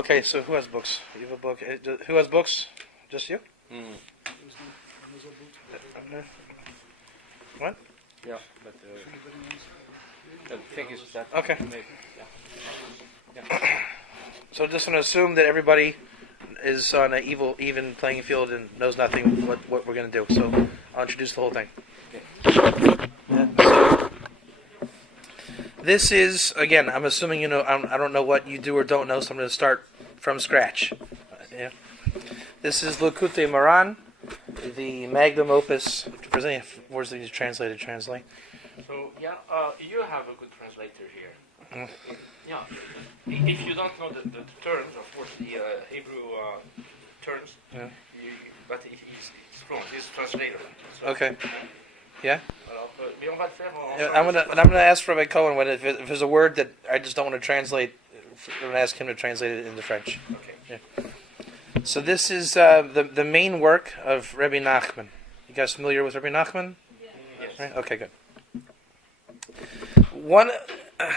Okay, so who has books? You have a book. Who has books? Just you? What? Yeah, but the thing is that Okay. maybe, yeah. So just want to assume that everybody is on an even playing field and knows nothing what we're going to do. So I'll introduce the whole thing. So this is, again, I'm assuming you know. I don't know what you do or don't know, so I'm going to start from scratch. Yeah. This is Likutei Moharan, the magnum opus. If any words that you translate. So you have a good translator here. Yeah, if you don't know the terms, of course, the Hebrew terms, but he's strong. He's a translator. So, Okay. Yeah. Mais on va le faire I'm gonna ask Rabbi Cohen if there's a word that I just don't want to translate. I'm gonna ask him to translate it into French. Okay. Yeah. So this is the main work of Rebbe Nachman. You guys familiar with Rebbe Nachman? Yes. Right? Okay, good.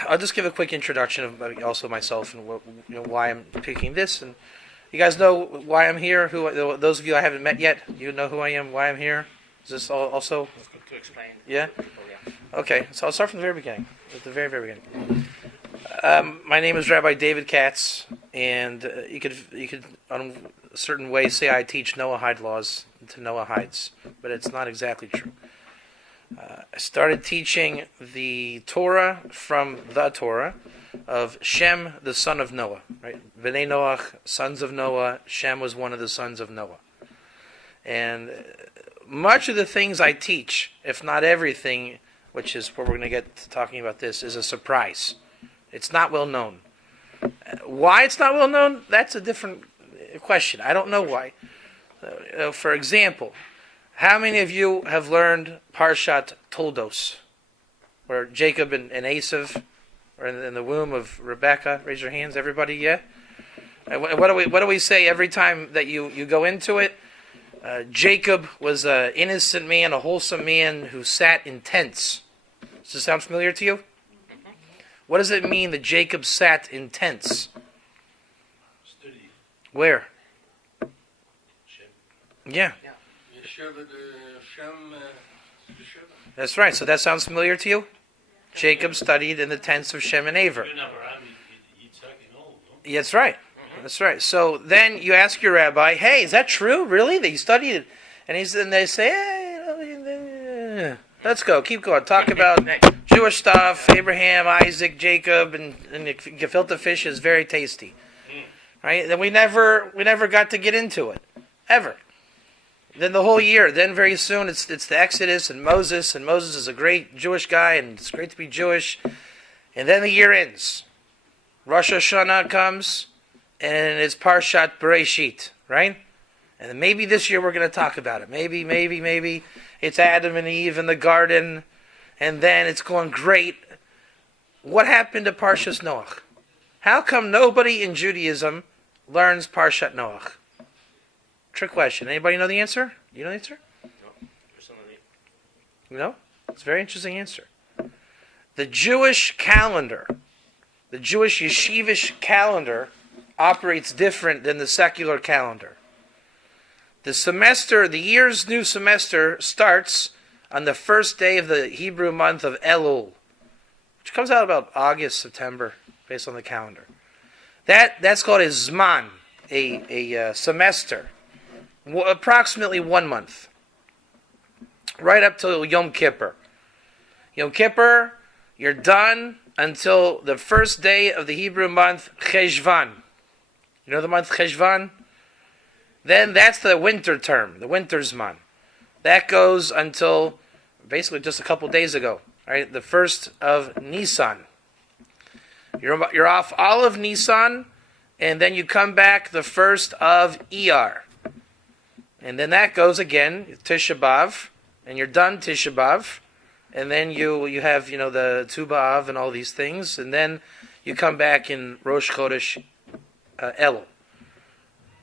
I'll just give a quick introduction of also myself and why I'm picking this. And you guys know why I'm here. Those of you I haven't met yet, you know who I am, why I'm here. Is this also? It's good to explain. Yeah. Oh, yeah. Okay, so I'll start from the very beginning. At the very, very beginning. My name is Rabbi David Katz, and you could on a certain way say I teach Noahide laws to Noahides, but it's not exactly true. I started teaching the Torah from the Torah of Shem, the son of Noah. Right, Bnei Noach, sons of Noah. Shem was one of the sons of Noah, and much of the things I teach, if not everything, which is where we're going to get to talking about this, is a surprise. It's not well known. Why it's not well known? That's a different question. I don't know why. For example, how many of you have learned Parshat Toldos, where Jacob and Esav are in the womb of Rebecca? Raise your hands, everybody. Yeah. And what do we say every time that you go into it? Jacob was an innocent man, a wholesome man who sat in tents. Does this sound familiar to you? What does it mean that Jacob sat in tents? Study. Where? Shem. Yeah. Shem. That's right. So that sounds familiar to you? Jacob studied in the tents of Shem and Aver. That's right. That's right. So then you ask your rabbi, "Hey, is that true? Really? That you studied it?" And they say, "Hey, let's go. Keep going. Talk about Jewish stuff. Abraham, Isaac, Jacob, and gefilte fish is very tasty, right?" Then we never got to get into it ever. Then the whole year. Then very soon it's the Exodus and Moses is a great Jewish guy, and it's great to be Jewish. And then the year ends. Rosh Hashanah comes. And it's Parshat Bereshit, right? And then maybe this year we're going to talk about it. Maybe it's Adam and Eve in the garden, and then it's going great. What happened to Parshas Noach? How come nobody in Judaism learns Parshat Noach? Trick question. Anybody know the answer? You know the answer? No? It's a very interesting answer. The Jewish calendar, the Jewish yeshivish calendar, operates different than the secular calendar. The year's new semester starts on the first day of the Hebrew month of Elul, which comes out about August, September, based on the calendar. That's called a Zman, a semester, approximately 1 month, right up till Yom Kippur. Yom Kippur, you're done until the first day of the Hebrew month Cheshvan. You know the month Cheshvan? Then that's the winter term, the winter Zman. That goes until basically just a couple days ago, right? The first of Nisan. You're off all of Nisan, and then you come back the first of Iyar. And then that goes again, Tisha B'Av, and you're done Tisha B'Av. And then you have, the Tu B'Av and all these things, and then you come back in Rosh Chodesh Elul.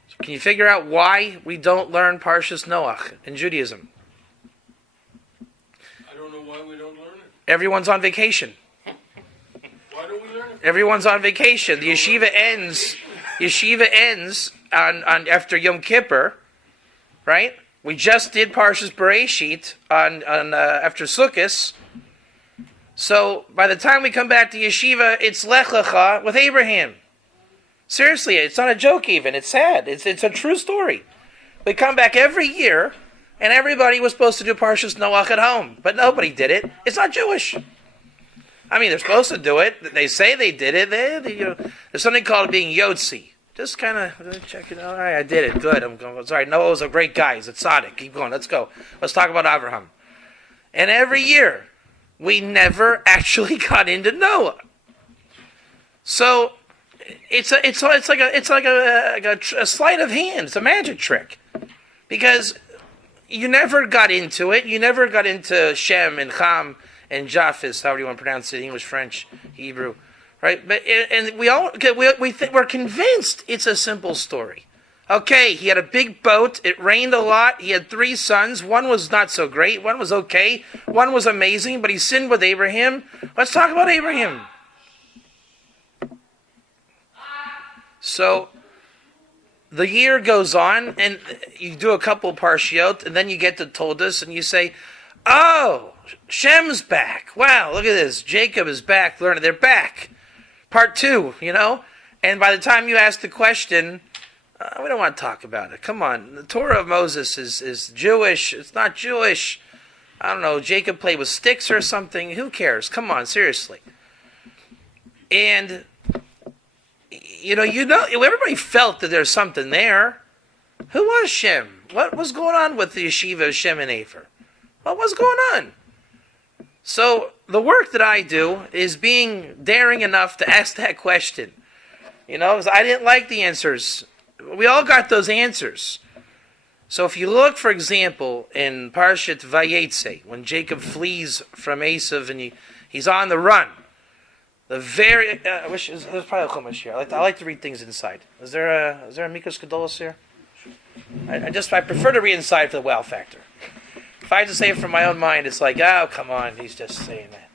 So can you figure out why we don't learn Parshas Noach in Judaism? I don't know why we don't learn it. Everyone's on vacation. Why don't we learn it? Everyone's on vacation. The yeshiva ends Yeshiva ends on after Yom Kippur, right? We just did Parshas Bereshit on after Sukkot. So by the time we come back to Yeshiva, it's Lech Lecha with Abraham. Seriously, it's not a joke even. It's sad. It's a true story. We come back every year, and everybody was supposed to do Parshas Noach at home, but nobody did it. It's not Jewish. I mean, they're supposed to do it. They say they did it. There's something called being Yotzi. Just kind of check it out. All right, I did it. Good. I'm sorry. Noah was a great guy. He's a tzaddik. Keep going. Let's go. Let's talk about Abraham. And every year, we never actually got into Noah. So it's like a sleight of hand. It's a magic trick, because you never got into it. You never got into Shem and Ham and Japheth, however you want to pronounce it, English, French, Hebrew, right? But and we're convinced it's a simple story. Okay, he had a big boat. It rained a lot. He had 3 sons. One was not so great. One was okay. One was amazing, but he sinned with Abraham. Let's talk about Abraham. So the year goes on, and you do a couple parshiot, and then you get to Toldos, and you say, "Oh, Shem's back. Wow, look at this. Jacob is back. Learning, they're back." Part 2, And by the time you ask the question, we don't want to talk about it. Come on. The Torah of Moses is Jewish. It's not Jewish. I don't know. Jacob played with sticks or something. Who cares? Come on, seriously. And, everybody felt that there's something there. Who was Shem? What was going on with the yeshiva of Shem and Aver? What was going on? So the work that I do is being daring enough to ask that question. Because I didn't like the answers. We all got those answers. So if you look, for example, in Parshat Vayetze, when Jacob flees from Esav and he's on the run, I wish there's probably a chumash here. I like to read things inside. Is there a Mikos Gedolos here? I prefer to read inside for the wow factor. If I have to say it from my own mind, it's like, oh, come on, he's just saying that.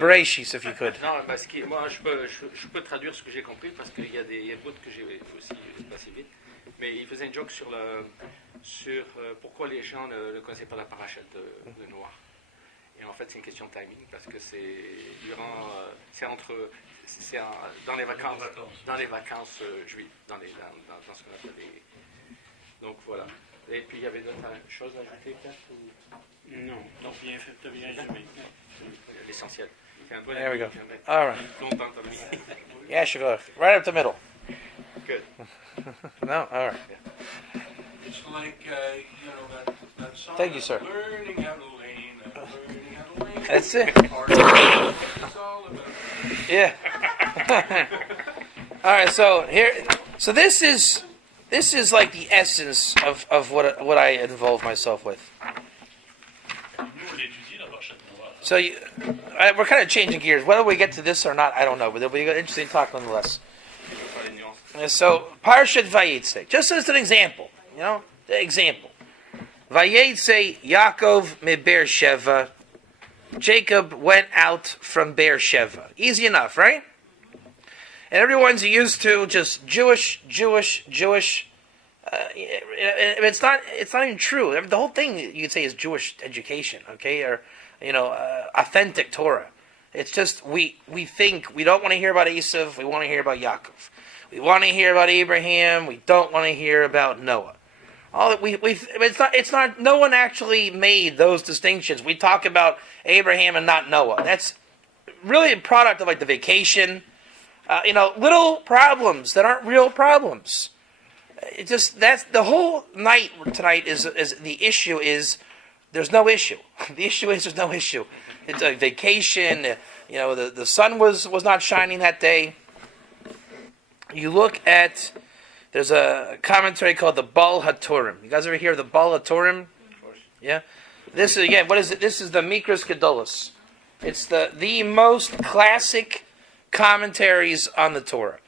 Bereshit, if you could. Non, parce que moi, je peux traduire ce que j'ai compris, parce qu'il y a des bouts que j'ai aussi passé vite. Mais il faisait une joke sur pourquoi les gens ne connaissaient pas la parachute de Noir. Et en fait, c'est une question de timing, parce que dans les vacances juives, dans ce qu'on appelle les... Donc voilà. Et puis il y avait d'autres choses à ajouter peut-être Non, donc bien fait, tu as bien résumé. L'essentiel. There we go. All right. Yeah, sure. Right up the middle. Good. No? All right. It's like, that song. Thank you, sir. Learning how to lean. That's it. It's all about it. Yeah. All right. So this is like the essence of what I involve myself with. So we're kind of changing gears. Whether we get to this or not, I don't know. But there'll be an interesting talk nonetheless. So Parshat Vayetze, just as an example, the example. Vayetze Yaakov me Beersheva. Jacob went out from Beersheva. Easy enough, right? And everyone's used to just Jewish. It's not even true. The whole thing you could say is Jewish education, okay, or authentic Torah. It's just we think we don't want to hear about Esav. We want to hear about Yaakov. We want to hear about Abraham. We don't want to hear about Noah. It's not. No one actually made those distinctions. We talk about Abraham and not Noah. That's really a product of like the vacation. Little problems that aren't real problems. That's the whole night tonight is the issue is there's no issue. The issue is there's no issue. It's a vacation. The sun was not shining that day. You look at, there's a commentary called the Baal HaTurim. You guys ever hear of the Baal HaTurim? Of course. Yeah? This is, again, what is it? This is the Mikros Gedolos. It's the most classic commentaries on the Torah.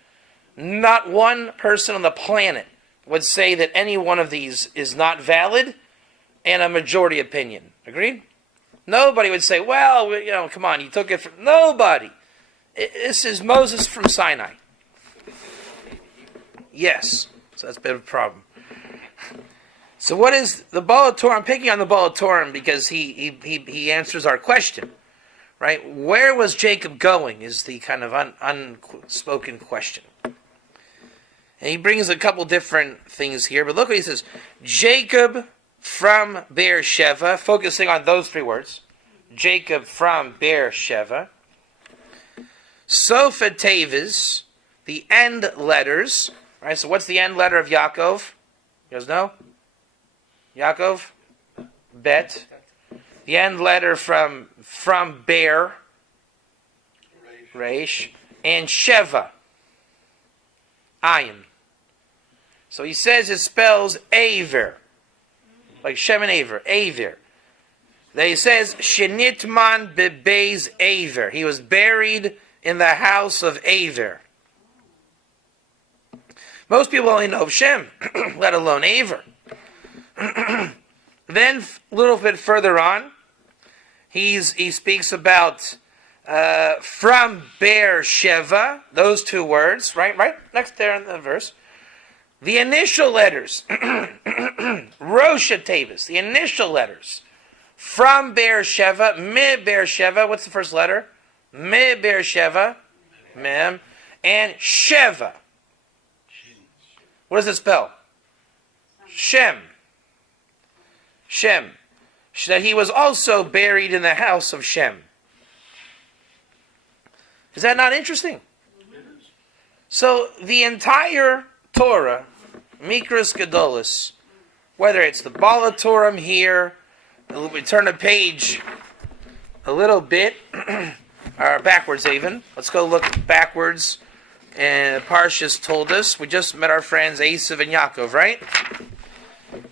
Not one person on the planet would say that any one of these is not valid and a majority opinion. Agreed? Nobody would say, well, come on, you took it from... Nobody. This is Moses from Sinai. Yes. So that's a bit of a problem. So what is the Baal Torah? I'm picking on the Baal Torah because he answers our question. Right? Where was Jacob going is the kind of unspoken question. And he brings a couple different things here. But look what he says. Jacob from Beersheba, focusing on those three words. Jacob from Beersheba. Sofa Tavis, the end letters. Right, so what's the end letter of Yaakov? You guys know? Yaakov? Bet. The end letter from Bear. Reish. And Sheva. Ayin. So he says it spells Aver. Like Shem and Aver. Aver. Then he says Shenitman bebeis Aver. He was buried in the house of Aver. Most people only know of Shem, let alone Aver. Then a little bit further on, he speaks about from Beersheba, those two words, right next there in the verse. The initial letters, Rosh Tavis, the initial letters, from Beersheba, Me Beersheba, what's the first letter? Me Beersheba, Mem, and Sheva. What does it spell? Shem. Shem. That he was also buried in the house of Shem. Is that not interesting? So the entire Torah, Mikras Gedolos, whether it's the Baal Torah here, we turn a page a little bit, or backwards even. Let's go look backwards. And Parshas told us, we just met our friends Esav and Yaakov, right?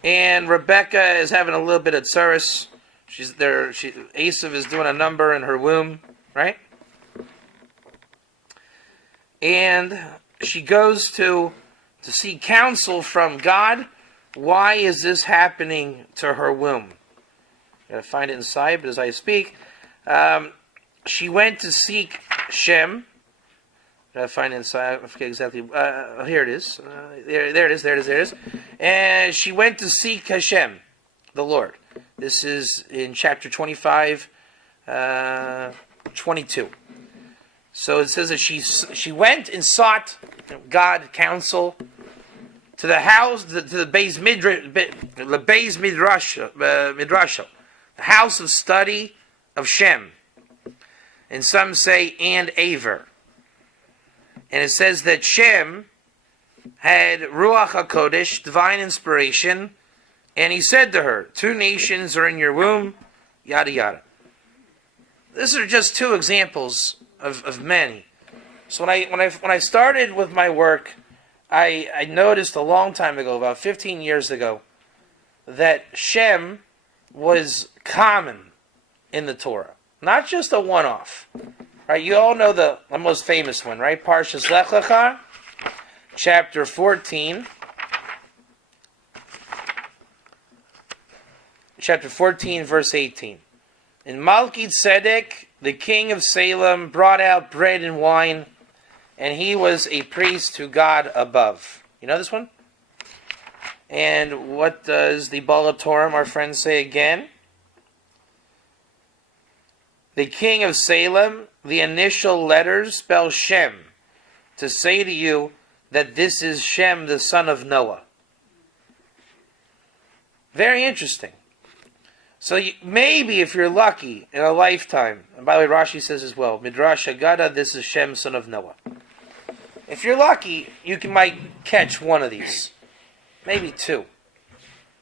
And Rebecca is having a little bit of tsaris. She's there. Esav is doing a number in her womb, right? And she goes to seek counsel from God. Why is this happening to her womb? Gotta find it inside, but as I speak, she went to seek Shem. I find it inside. I forget exactly. Here it is. There it is. And she went to seek Hashem, the Lord. This is in chapter 25, 22. So it says that she went and sought God counsel to the house, to the Beis Midrash, the house of study of Shem, and some say and Aver. And it says that Shem had Ruach HaKodesh, divine inspiration, and he said to her, 2 nations are in your womb, yada yada. These are just 2 examples of many. So when I started with my work, I noticed a long time ago, about 15 years ago, that Shem was common in the Torah. Not just a one-off. Right, you all know the most famous one, right? Parshas Lech Lecha, chapter 14. Chapter 14, verse 18. In Malki Tzedek, the king of Salem brought out bread and wine, and he was a priest to God above. You know this one? And what does the Baal Torah, our friends, say again? The king of Salem, the initial letters spell Shem, to say to you that this is Shem, the son of Noah. Very interesting. So maybe if you're lucky in a lifetime, and by the way, Rashi says as well, Midrash Agada, this is Shem, son of Noah. If you're lucky, you might catch one of these. Maybe 2.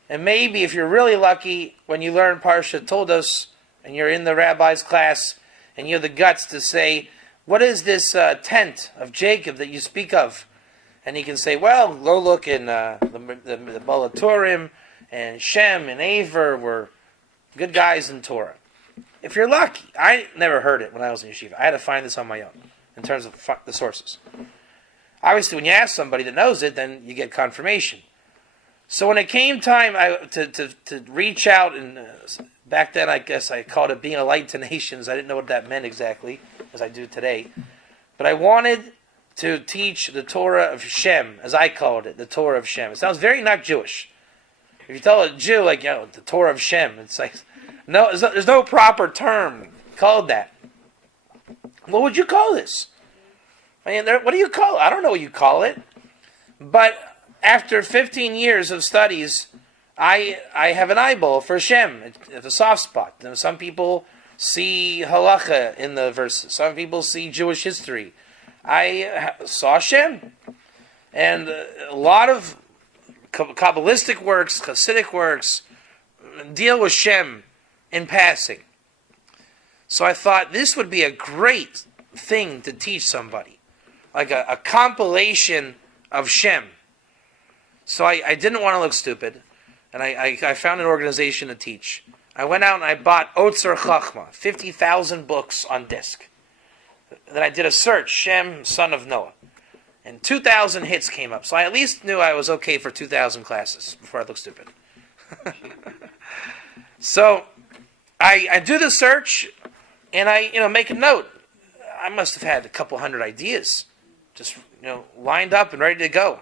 And maybe if you're really lucky, when you learn Parsha told us, and you're in the rabbi's class, and you have the guts to say, what is this tent of Jacob that you speak of? And he can say, well, go look in the Baal Turim, and Shem and Aver were good guys in Torah. If you're lucky, I never heard it when I was in yeshiva. I had to find this on my own, in terms of the sources. Obviously, when you ask somebody that knows it, then you get confirmation. So when it came time to reach out and Back then, I guess I called it being a light to nations. I didn't know what that meant exactly, as I do today. But I wanted to teach the Torah of Shem, as I called it, the Torah of Shem. It sounds very not Jewish. If you tell a Jew, like, the Torah of Shem, it's like, no, there's no proper term called that. What would you call this? I mean, what do you call it? I don't know what you call it. But after 15 years of studies, I have an eyeball for Shem. It's a soft spot. Some people see halacha in the verses. Some people see Jewish history. I saw Shem. And a lot of Kabbalistic works, Hasidic works, deal with Shem in passing. So I thought this would be a great thing to teach somebody. Like a compilation of Shem. So I didn't want to look stupid. And I found an organization to teach. I went out and I bought Otzer Chachma, 50,000 books on disc. Then I did a search, Shem, son of Noah. And 2,000 hits came up. So I at least knew I was okay for 2,000 classes before I looked stupid. So I do the search and I make a note. I must have had a couple hundred ideas just lined up and ready to go.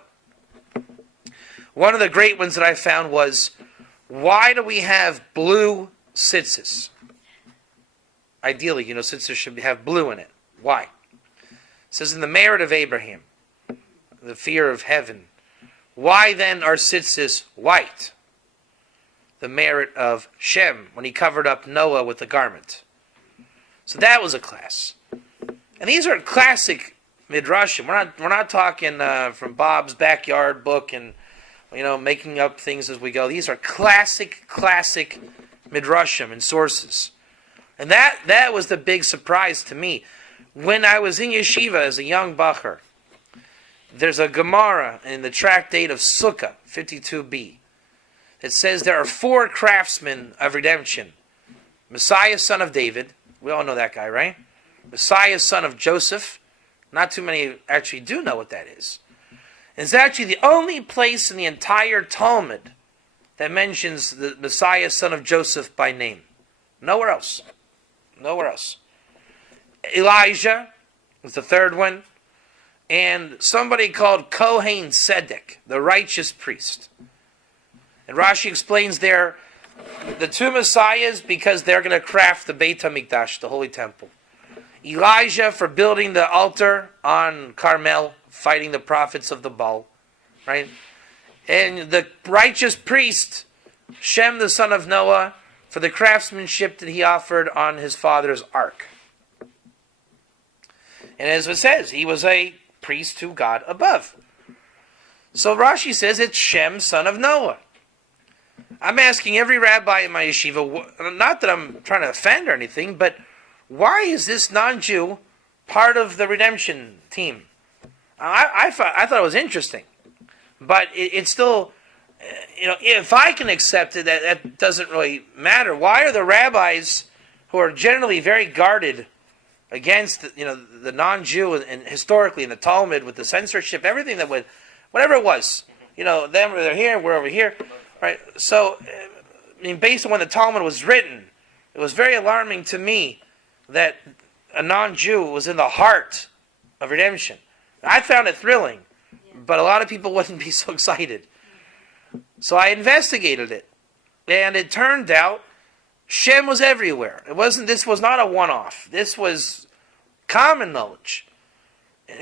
One of the great ones that I found was, why do we have blue tzitzis? Ideally, tzitzis should have blue in it. Why? It says in the merit of Abraham, the fear of heaven. Why then are tzitzis white? The merit of Shem, when he covered up Noah with the garment. So that was a class. And these are classic midrashim. We're not talking from Bob's backyard book and making up things as we go. These are classic midrashim and sources. And that was the big surprise to me. When I was in yeshiva as a young bacher, there's a Gemara in the tractate of Sukkah, 52b. It says there are 4 craftsmen of redemption. Messiah, son of David. We all know that guy, right? Messiah, son of Joseph. Not too many actually do know what that is. It's actually the only place in the entire Talmud that mentions the Messiah, son of Joseph, by name. Nowhere else. Nowhere else. Elijah was the third one. And somebody called Kohen Tzedek, the righteous priest. And Rashi explains there, the 2 messiahs, because they're going to craft the Beit HaMikdash, the Holy Temple. Elijah for building the altar on Carmel, fighting the prophets of the Baal, right? And the righteous priest, Shem, the son of Noah, for the craftsmanship that he offered on his father's ark. And as it says, he was a priest to God above. So Rashi says it's Shem, son of Noah. I'm asking every rabbi in my yeshiva, not that I'm trying to offend or anything, but why is this non-Jew part of the redemption team? I thought it was interesting, but it's still, if I can accept it, that doesn't really matter. Why are the rabbis, who are generally very guarded against the non-Jew and historically in the Talmud with the censorship, everything that would, whatever it was, they're here, we're over here, right? So, based on when the Talmud was written, it was very alarming to me that a non-Jew was in the heart of redemption. I found it thrilling, but a lot of people wouldn't be so excited. So I investigated it, and it turned out Shem was everywhere. This was not a one-off. This was common knowledge.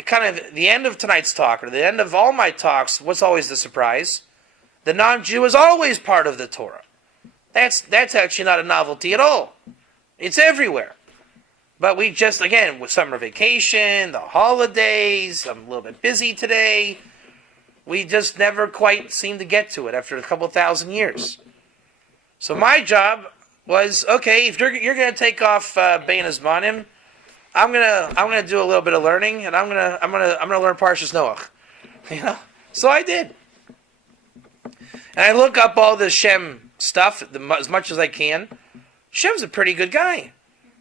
Kind of the end of tonight's talk, or the end of all my talks, what's always the surprise? The non-Jew is always part of the Torah. That's actually not a novelty at all. It's everywhere. But we just, again, with summer vacation, the holidays, I'm a little bit busy today, we just never quite seem to get to it after a couple thousand years. So my job was, okay, if you're going to take off Bein Hazmanim, I'm gonna do a little bit of learning, and I'm gonna learn Parshas Noach. So I did, and I look up all the Shem stuff as much as I can. Shem's a pretty good guy,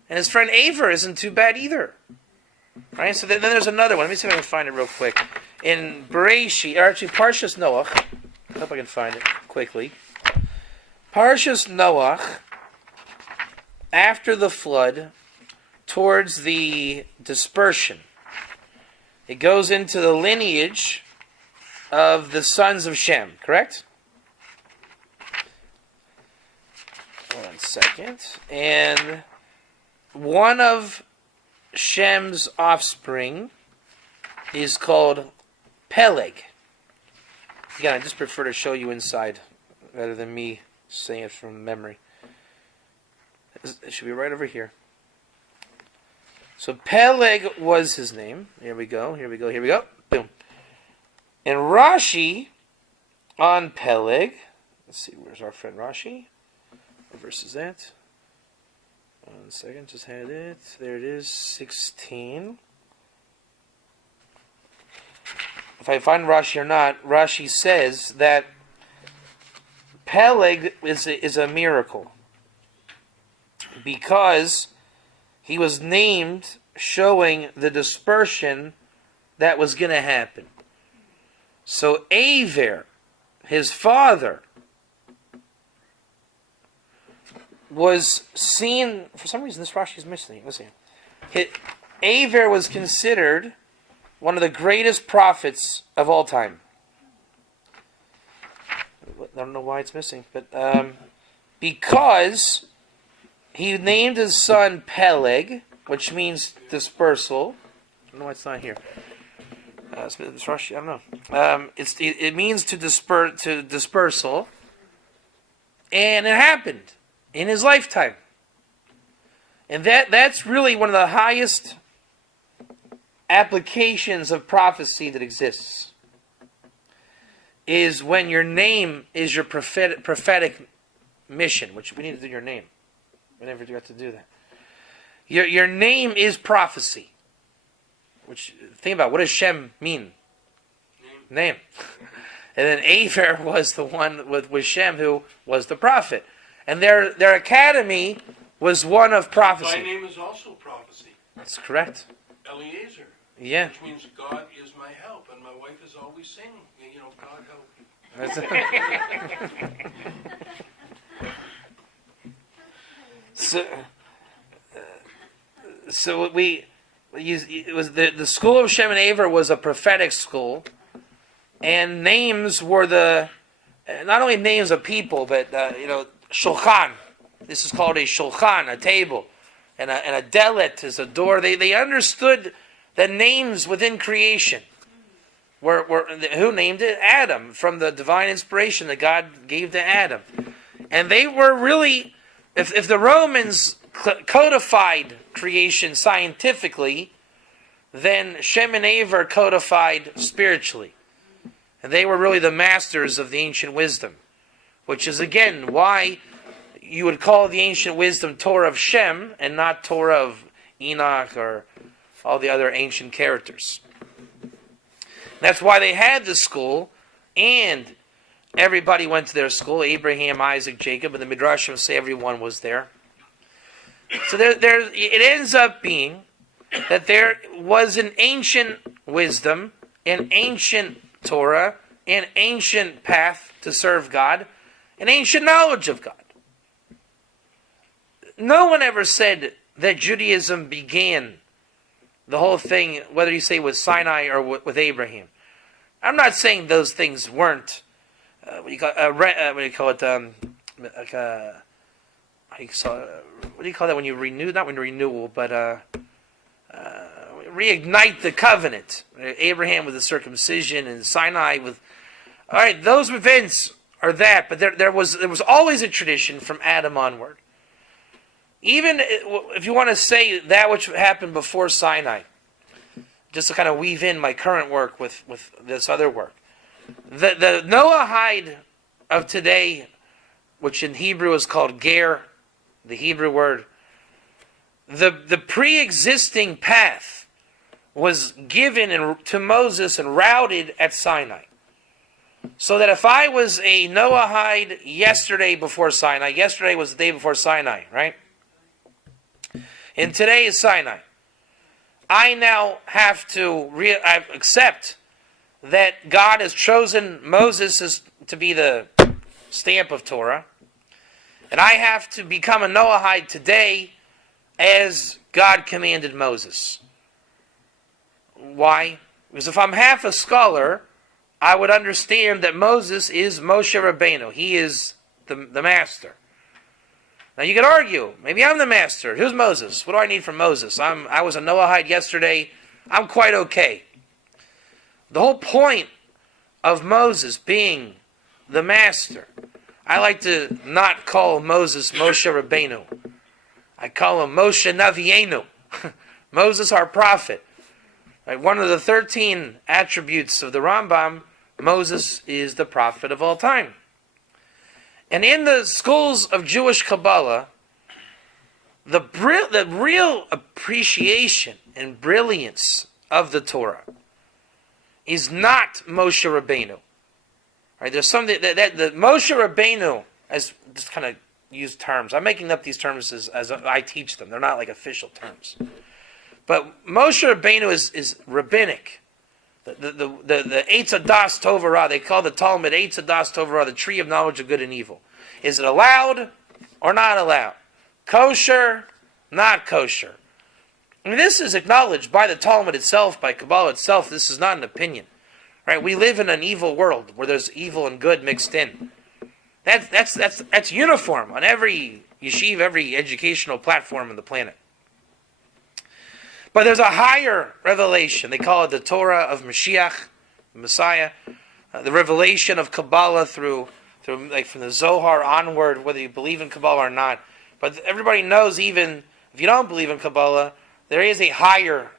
and his friend Aver isn't too bad either. Right? So then there's another one. Let me see if I can find it real quick. In Bereshit, or actually Parshas Noach. I hope I can find it quickly. Parshas Noach. after the flood towards the dispersion. It goes into the lineage of the sons of Shem, correct? 1 second. And one of Shem's offspring is called Peleg. Again, I just prefer to show you inside rather than me saying it from memory. It should be right over here. So Peleg was his name. Here we go. Boom. And Rashi on Peleg. Let's see, where's our friend Rashi? What verse is that? 1 second, just had it. There it is, 16. If I find Rashi or not, Rashi says that Peleg is a miracle because he was named showing the dispersion that was going to happen. So Aver, his father, was seen, for some reason this Rashi is missing. Let's see. Aver was considered one of the greatest prophets of all time. I don't know why it's missing, but because he named his son Peleg, which means dispersal. I don't know why it's not here. It's Rashi, I don't know. It means to dispersal, and it happened in his lifetime. And that's really one of the highest applications of prophecy that exists, is when your name is your prophetic mission, which we need to do your name. We never got to do that. Your name is prophecy. Which, think about, what does Shem mean? Name. And then Aver was the one with Shem who was the prophet. And their academy was one of prophecy. My name is also prophecy. That's correct. Eliezer. Yeah. Which means God is my help. And my wife is always singing, God help. So it was the school of Shem and Aver was a prophetic school, and names were not only names of people, but shulchan. This is called a shulchan, a table, and a delet is a door. They understood the names within creation. Who named it? Adam, from the divine inspiration that God gave to Adam, and they were really, if the Romans codified creation scientifically, then Shem and Aver codified spiritually. And they were really the masters of the ancient wisdom, which is again why you would call the ancient wisdom Torah of Shem and not Torah of Enoch or all the other ancient characters. That's why they had the school, and everybody went to their school, Abraham, Isaac, Jacob, and the Midrashim say everyone was there. So it ends up being that there was an ancient wisdom, an ancient Torah, an ancient path to serve God, an ancient knowledge of God. No one ever said that Judaism began, the whole thing, whether you say with Sinai or with Abraham. I'm not saying those things weren't, what do you call it, what do you call that when you renew? Not when renewal, but reignite the covenant. Abraham with the circumcision and Sinai with. All right, those events are that, but there was always a tradition from Adam onward. Even if you want to say that which happened before Sinai, just to kind of weave in my current work with this other work, the Noahide of today, which in Hebrew is called ger, the Hebrew word, the pre-existing path was given to Moses and routed at Sinai. So that if I was a Noahide yesterday before Sinai, yesterday was the day before Sinai, right? And today is Sinai. I now have to accept that God has chosen Moses to be the stamp of Torah. And I have to become a Noahide today as God commanded Moses. Why? Because if I'm half a scholar, I would understand that Moses is Moshe Rabbeinu. He is the master. Now you could argue, maybe I'm the master. Who's Moses? What do I need from Moses? I was a Noahide yesterday. I'm quite okay. The whole point of Moses being the master, I like to not call Moses Moshe Rabbeinu. I call him Moshe Navienu. Moses, our prophet. Right, one of the 13 attributes of the Rambam, Moses is the prophet of all time. And in the schools of Jewish Kabbalah, the real appreciation and brilliance of the Torah is not Moshe Rabbeinu. Right? There's something that the Moshe Rabbeinu, as just kind of use terms. I'm making up these terms as I teach them. They're not like official terms. But Moshe Rabbeinu is rabbinic. The Eitz Hadas Tovara, they call the Talmud Eitz Hadas Tovara, the tree of knowledge of good and evil. Is it allowed or not allowed? Kosher, not kosher. I mean, this is acknowledged by the Talmud itself, by Kabbalah itself. This is not an opinion. Right? We live in an evil world where there's evil and good mixed in. That's uniform on every yeshiva, every educational platform on the planet. But there's a higher revelation. They call it the Torah of Mashiach, the Messiah, the revelation of Kabbalah through like from the Zohar onward, whether you believe in Kabbalah or not. But everybody knows, even if you don't believe in Kabbalah, there is a higher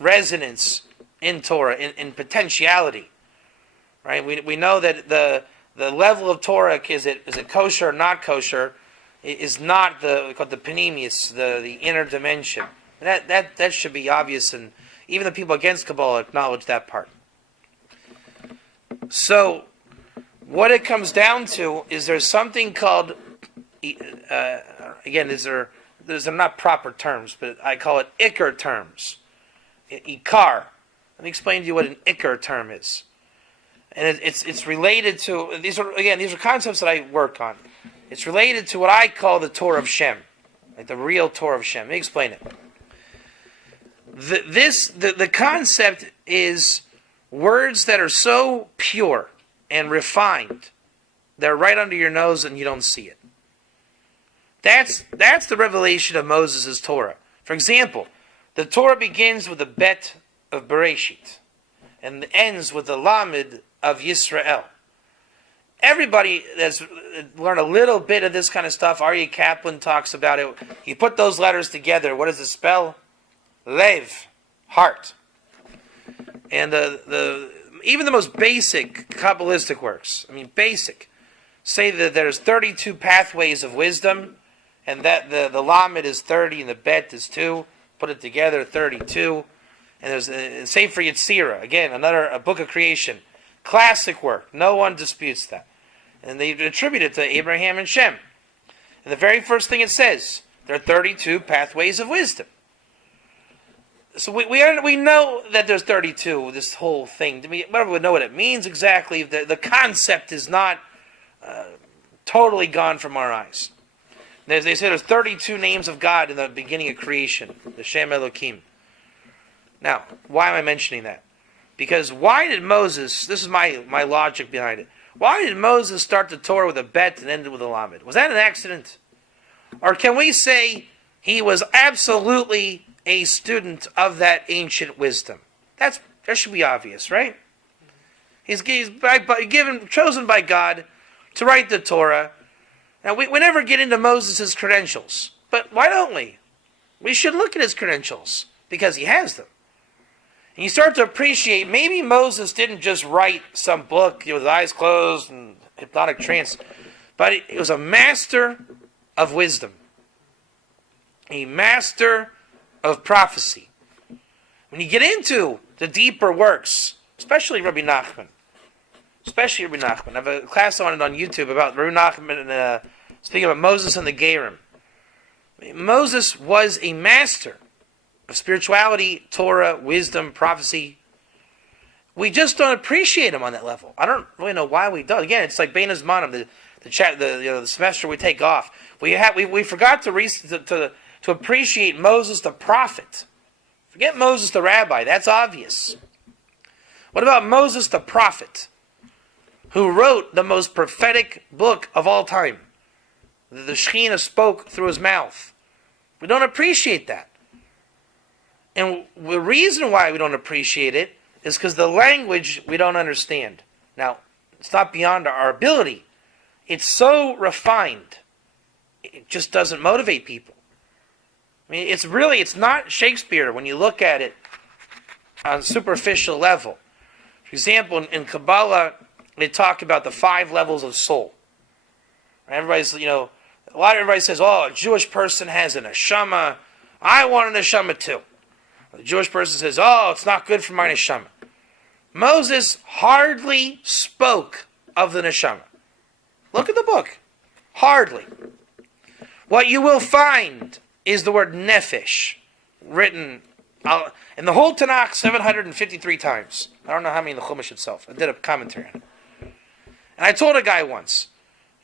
resonance in Torah, in potentiality. Right? We know that the level of Torah, is it kosher or not kosher, is not called the panemius, the inner dimension. That should be obvious, and even the people against Kabbalah acknowledge that part. So, what it comes down to is there's something called, again, these are not proper terms, but I call it ikar terms. Ikar. Let me explain to you what an ikar term is. And it's related to, these are concepts that I work on. It's related to what I call the Torah of Shem, like the real Torah of Shem. Let me explain it. The concept is words that are so pure and refined, they're right under your nose and you don't see it. That's the revelation of Moses' Torah. For example, the Torah begins with the Bet of Bereshit and ends with the Lamed of Yisrael. Everybody that's learned a little bit of this kind of stuff, Aryeh Kaplan talks about it. You put those letters together, what does it spell? Lev, heart. And even the most basic Kabbalistic works, basic, say that there's 32 pathways of wisdom, and that the Lamed is 30 and the Bet is 2. Put it together, 32. And there's Sefer Yetzirah, again, a book of creation. Classic work. No one disputes that. And they attribute it to Abraham and Shem. And the very first thing it says, there are 32 pathways of wisdom. So we know that there's 32, this whole thing. Whatever we know what it means exactly, the concept is not totally gone from our eyes. They say there's 32 names of God in the beginning of creation, the Shem Elohim. Now, why am I mentioning that? Because why did Moses, this is my logic behind it, why did Moses start the Torah with a Bet and end it with a Lamed? Was that an accident? Or can we say he was absolutely a student of that ancient wisdom? That should be obvious, right? He's chosen by God to write the Torah. Now, we never get into Moses' credentials, but why don't we? We should look at his credentials, because he has them. And you start to appreciate, maybe Moses didn't just write some book with his eyes closed and hypnotic trance, but he was a master of wisdom, a master of prophecy. When you get into the deeper works, especially Rabbi Nachman, I have a class on it on YouTube about Rabbi Nachman and speaking about Moses and the Gerim. Moses was a master of spirituality, Torah, wisdom, prophecy. We just don't appreciate him on that level. I don't really know why we don't. Again, it's like Bein Hazmanim. the semester we take off. We forgot to appreciate Moses the prophet. Forget Moses the rabbi. That's obvious. What about Moses the prophet, who wrote the most prophetic book of all time? The Shekhinah spoke through his mouth. We don't appreciate that. And the reason why we don't appreciate it is because the language we don't understand. Now, it's not beyond our ability. It's so refined, it just doesn't motivate people. I mean, it's not Shakespeare when you look at it on a superficial level. For example, in Kabbalah, they talk about the 5 levels of soul. Everybody says, oh, a Jewish person has an neshama. I want an neshama too. The Jewish person says, oh, it's not good for my neshama. Moses hardly spoke of the neshama. Look at the book. Hardly. What you will find is the word nefesh, written in the whole Tanakh 753 times. I don't know how many in the Chumash itself. I did a commentary on it. And I told a guy once,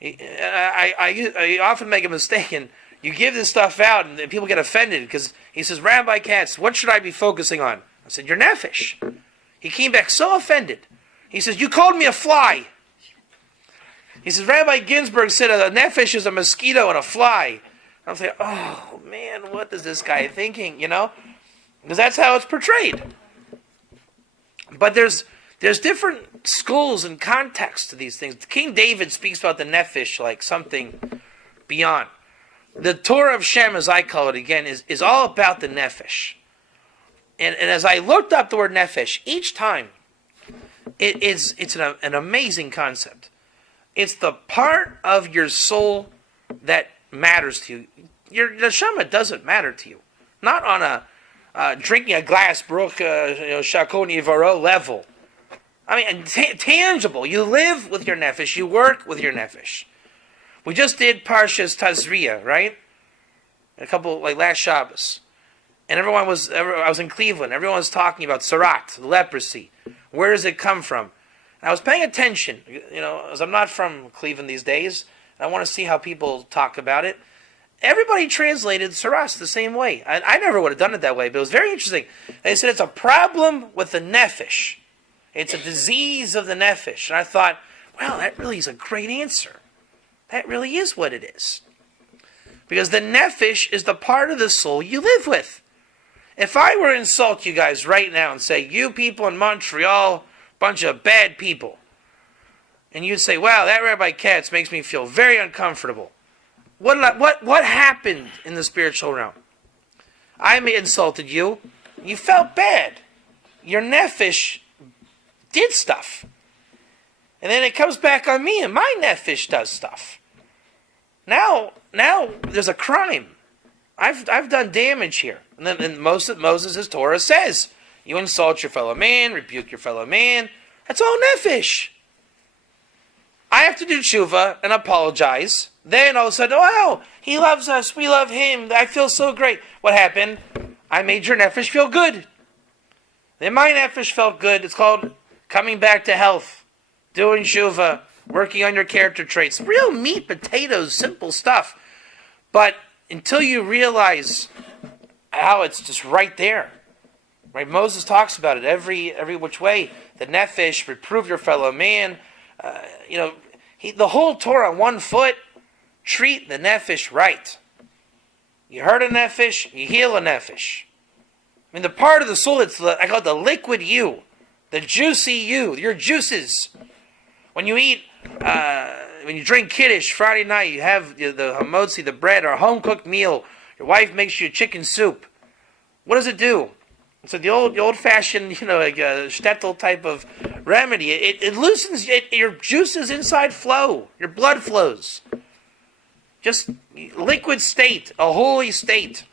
I often make a mistake, and you give this stuff out, and people get offended, because he says, Rabbi Katz, what should I be focusing on? I said, your nefesh. He came back so offended. He says, you called me a fly. He says, Rabbi Ginsburg said a nefesh is a mosquito and a fly. I was like, oh man, what is this guy thinking, Because that's how it's portrayed. But there's different schools and contexts to these things. King David speaks about the nefesh like something beyond. The Torah of Shem, as I call it again, is all about the nefesh. And as I looked up the word nefesh, each time, it's an amazing concept. It's the part of your soul that matters to you. Your neshama doesn't matter to you. Not on a drinking a glass, Baruch Shakoni Varo level. I mean, tangible. You live with your nefesh. You work with your nefesh. We just did Parshas Tazria, right? A couple, last Shabbos. And I was in Cleveland. Everyone was talking about Sarat, leprosy. Where does it come from? And I was paying attention, as I'm not from Cleveland these days. I want to see how people talk about it. Everybody translated Saras the same way. I never would have done it that way, but it was very interesting. They said it's a problem with the nefesh. It's a disease of the nefesh. And I thought, well, that really is a great answer. That really is what it is. Because the nefesh is the part of the soul you live with. If I were to insult you guys right now and say, you people in Montreal, bunch of bad people, and you'd say, wow, that Rabbi Katz makes me feel very uncomfortable. What happened in the spiritual realm? I insulted you. You felt bad. Your nefesh did stuff. And then it comes back on me, and my nefesh does stuff. Now there's a crime. I've done damage here. And then Moses' Torah says, you insult your fellow man, rebuke your fellow man. That's all nefesh. I have to do tshuva and apologize. Then all of a sudden, wow, he loves us, we love him, I feel so great. What happened? I made your nefesh feel good. Then my nefesh felt good. It's called coming back to health, doing tshuva, working on your character traits. Real meat, potatoes, simple stuff. But until you realize how it's just right there. Right? Moses talks about it every which way. The nefesh, reprove your fellow man. The whole Torah on one foot, treat the nefesh right. You hurt a nefesh, you heal a nefesh. I mean, the part of the soul I call it the liquid you, the juicy you, your juices. When you eat, when you drink kiddush Friday night, you have the hamotzi, the bread, or a home-cooked meal. Your wife makes you chicken soup. What does it do? So the old-fashioned, shtetl type of remedy. It loosens your juices inside flow. Your blood flows. Just liquid state, a holy state.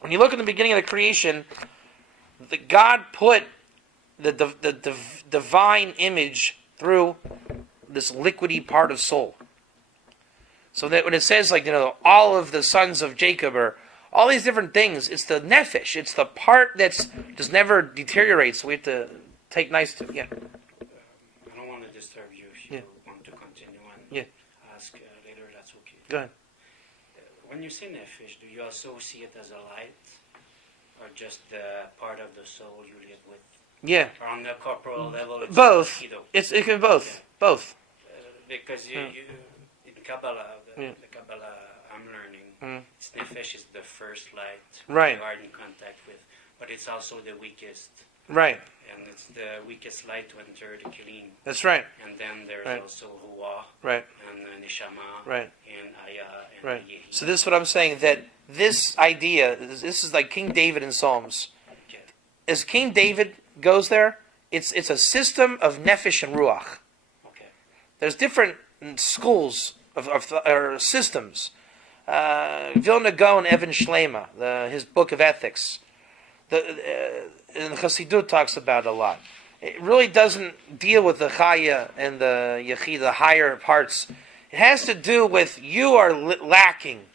When you look at the beginning of the creation, God put the divine image through this liquidy part of soul. So that when it says all of the sons of Jacob or all these different things, it's the nefesh. It's the part that's just never deteriorates. So we have to take nice to, yeah. I don't want to disturb you if you want to continue on. Yeah. Go ahead. When you say nefesh, do you also see it as a light, or just the part of the soul you live with? Yeah. Or on the corporal level, it's Both. Kido? It can both. Both. Because you in Kabbalah, Yeah. the Kabbalah I'm learning, it's nefesh is the first light Right. you are in contact with, but it's also the weakest, Right. and it's the weakest light to enter the Kelim. That's right. And then there's Right. also Ruah Right. and Neshama Right. and Ayah and Right. Yehi. So this is what I'm saying, that this idea, this is like King David in Psalms. Okay. As King David goes there, it's a system of nefesh and ruach. Okay. There's different schools or systems. Vilna Gaon Evan Shlema, his book of ethics, and Chassidut talks about it a lot. It really doesn't deal with the Chaya and the Yechid, the higher parts. It has to do with you are lacking,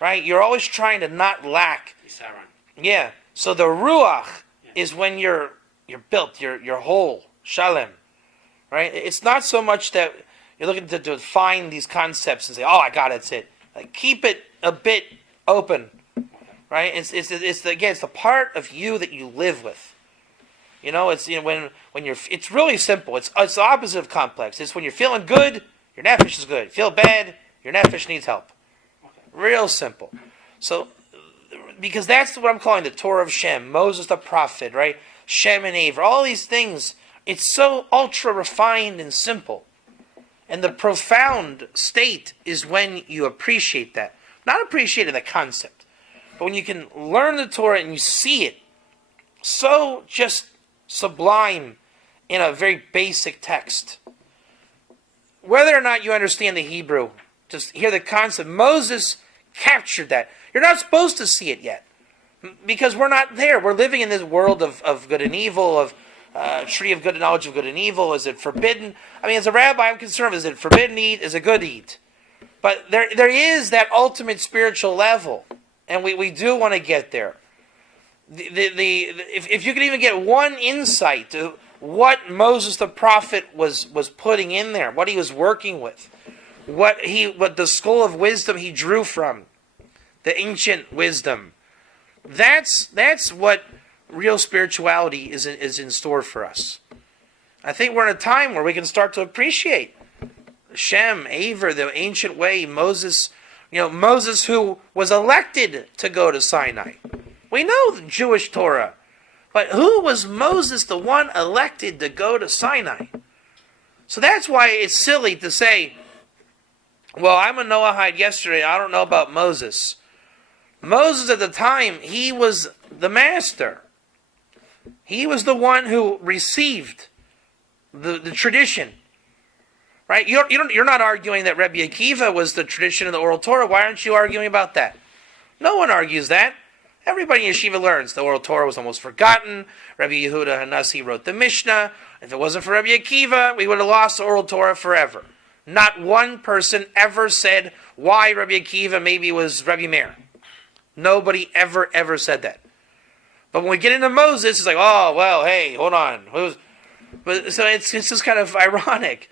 right? You're always trying to not lack. Isaran. Yeah. So the Ruach is when you're built, you're whole, Shalem, right? It's not so much that you're looking to define these concepts and say, "Oh, I got it, it's it." Like, keep it a bit open, right? It's the part of you that you live with. You know, it's when you're. It's really simple. It's the opposite of complex. It's when you're feeling good, your nefesh is good. Feel bad, your nefesh needs help. Real simple. So, because that's what I'm calling the Torah of Shem, Moses the prophet, right? Shem and Aver, all these things. It's so ultra refined and simple. And the profound state is when you appreciate that. Not appreciating the concept, but when you can learn the Torah and you see it so just sublime in a very basic text. Whether or not you understand the Hebrew, just hear the concept. Moses captured that. You're not supposed to see it yet, because we're not there. We're living in this world of good and evil, of tree of good and knowledge of good and evil. Is it forbidden? I mean, as a rabbi, I'm concerned, is it forbidden to eat? Is it good to eat? But there is that ultimate spiritual level, and we do want to get there. If you could even get one insight to what Moses the prophet was putting in there, what he was working with, what the school of wisdom he drew from, the ancient wisdom, that's what real spirituality is in store for us. I think we're in a time where we can start to appreciate Shem, Aver, the ancient way, Moses, Moses who was elected to go to Sinai. We know the Jewish Torah, but who was Moses, the one elected to go to Sinai? So that's why it's silly to say, well, I'm a Noahide yesterday, I don't know about Moses. Moses at the time, he was the master. He was the one who received the tradition, right? You're not arguing that Rebbe Akiva was the tradition of the oral Torah. Why aren't you arguing about that? No one argues that. Everybody in yeshiva learns the oral Torah was almost forgotten. Rebbe Yehuda Hanasi wrote the Mishnah. If it wasn't for Rebbe Akiva, we would have lost the oral Torah forever. Not one person ever said why Rebbe Akiva maybe was Rebbe Meir. Nobody ever said that. But when we get into Moses, it's like, oh, well, hey, hold on. But so it's just kind of ironic,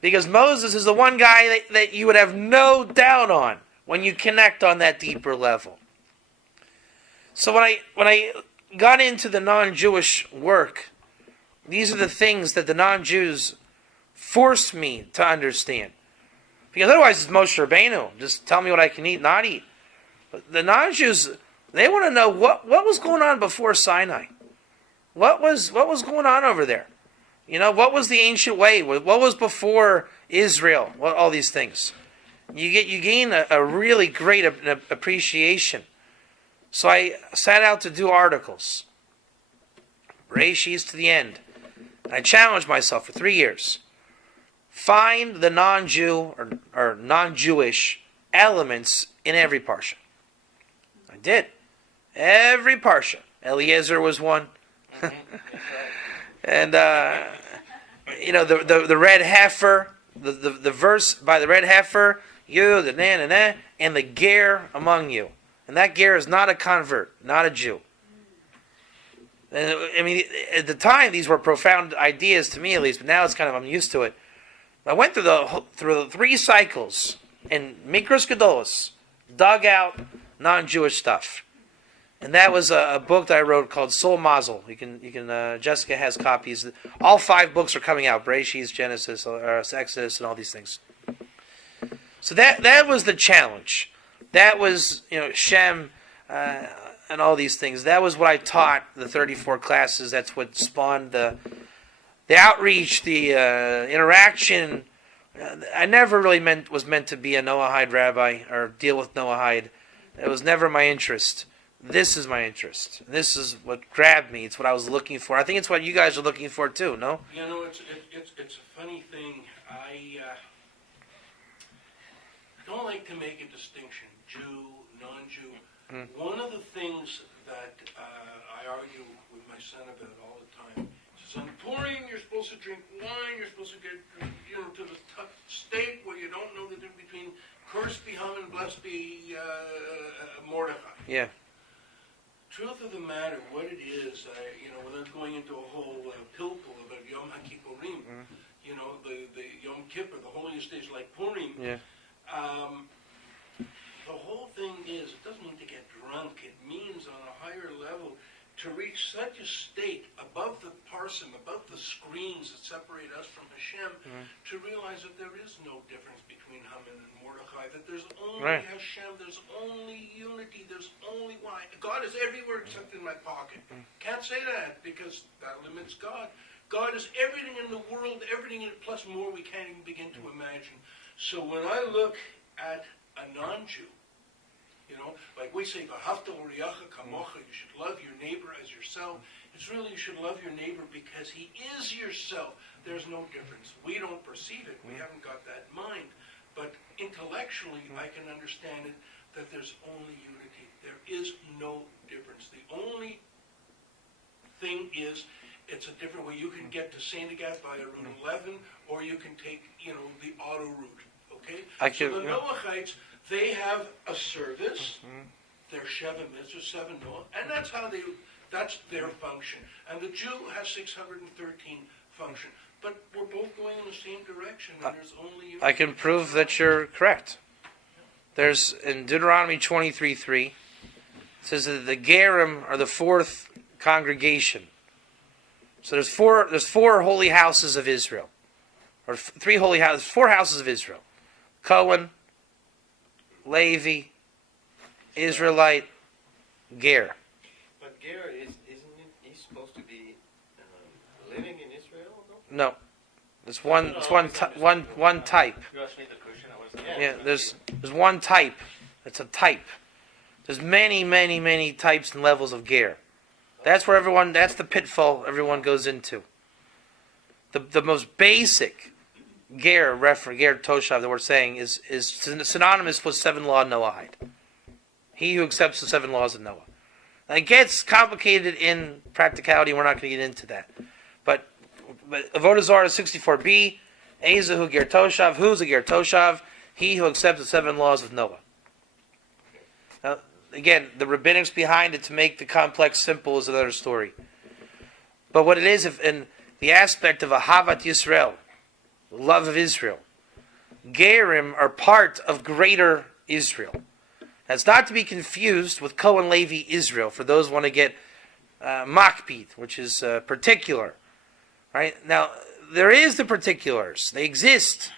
because Moses is the one guy that you would have no doubt on when you connect on that deeper level. So when I got into the non-Jewish work, these are the things that the non-Jews forced me to understand. Because otherwise it's Moshe Rabbeinu. Just tell me what I can eat, not eat. But the non-Jews, they want to know what was going on before Sinai. What was going on over there? What was the ancient way? What was before Israel? All these things. You gain a really great appreciation. So I set out to do articles. Bereshis to the end. And I challenged myself for 3 years. Find the non-Jew or non-Jewish elements in every parsha. I did. Every parsha. Eliezer was one. And the red heifer, the verse by the red heifer, you, the na, and the ger among you. And that ger is not a convert, not a Jew. And, I mean, at the time, these were profound ideas to me, at least. But now it's kind of, I'm used to it. I went through the 3 cycles and Mikros Gedolos, dug out non-Jewish stuff. And that was a book that I wrote called Soul Mazel. You can. Jessica has copies. All 5 books are coming out: Bereshit, Genesis, Exodus, and all these things. So that was the challenge. That was Shem and all these things. That was what I taught the 34 classes. That's what spawned the outreach, the interaction. I never really was meant to be a Noahide rabbi or deal with Noahide. It was never my interest. This is my interest. This is what grabbed me. It's what I was looking for. I think it's what you guys are looking for too, no? It's a funny thing. I don't like to make a distinction, Jew, non-Jew. One of the things that I argue with my son about all the time is on Purim, you're supposed to drink wine, you're supposed to get to the state where you don't know the difference between cursed be Haman, blessed be Mordechai. Yeah. Truth of the matter, what it is, without going into a whole pilpul about Yom HaKippurim, the Yom Kippur, the holiest days like Purim. Yeah. The whole thing is, it doesn't mean to get drunk. It means on a higher level to reach such a state above the parsim, above the screens that separate us from Hashem, to realize that there is no difference between Haman and Mordechai, that there's only Hashem, there's only unity, there's only one. God is everywhere except in my pocket. Can't say that because that limits God. God is everything in the world, everything in it, plus more we can't even begin to imagine. So when I look at a non-Jew, like we say, "V'ahavta l'reacha kamocha," you should love your neighbor as yourself. It's really you should love your neighbor because he is yourself. There's no difference. We don't perceive it. We haven't got that mind. But intellectually, I can understand it that there's only unity. There is no difference. The only thing is, it's a different way. You can get to Saint Agatha via Route 11, or you can take, the auto route. Okay? So the Noachites, they have a service. They're Sheva Mitzvah, 7 Noah, and that's their function. And the Jew has 613 function. But we're both going in the same direction, and there's only unity. I can prove that you're correct. There's in Deuteronomy 23:3, it says that the Gerim are the 4th congregation. So there's four holy houses of Israel, or 3 holy houses, 4 houses of Israel: Cohen, Levi, Israelite, Ger. But Ger isn't he supposed to be living in Israel? No, it's one type. You asked me the question. I was Yeah, there's one type. It's a type. There's many types and levels of Ger. That's where that's the pitfall everyone goes into. The most basic Ger Toshav that we're saying is synonymous with 7 law Noahide. He who accepts the 7 laws of Noah. Now, it gets complicated in practicality. We're not going to get into that. But Avodah Zarah 64b, Ezehu Ger Toshav. Who's a Ger Toshav? He who accepts the 7 laws of Noah. Now, again, the rabbinics behind it to make the complex simple is another story. But what it is, in the aspect of Ahavat Yisrael, the love of Israel, Gerim are part of greater Israel. That's not to be confused with Cohen Levi Israel, for those who want to get makpid, which is particular. Right? Now, there is the particulars. They exist.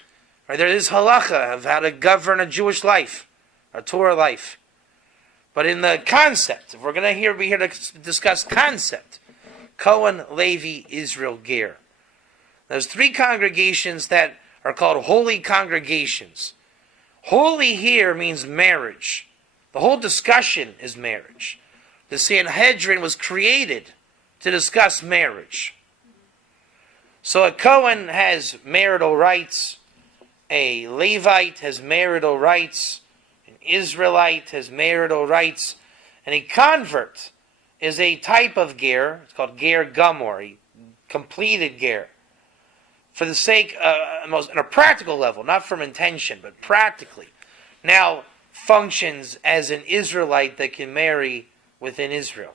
Right? There is halacha of how to govern a Jewish life, a Torah life. But in the concept, if we're going to be here to discuss concept, Cohen, Levi, Israel, Ger. There's 3 congregations that are called holy congregations. Holy here means marriage. The whole discussion is marriage. The Sanhedrin was created to discuss marriage. So a Cohen has marital rights, a Levite has marital rights, an Israelite has marital rights, and a convert is a type of ger. It's called ger gamor, a completed ger. For the sake, on a practical level, not from intention, but practically, now functions as an Israelite that can marry within Israel.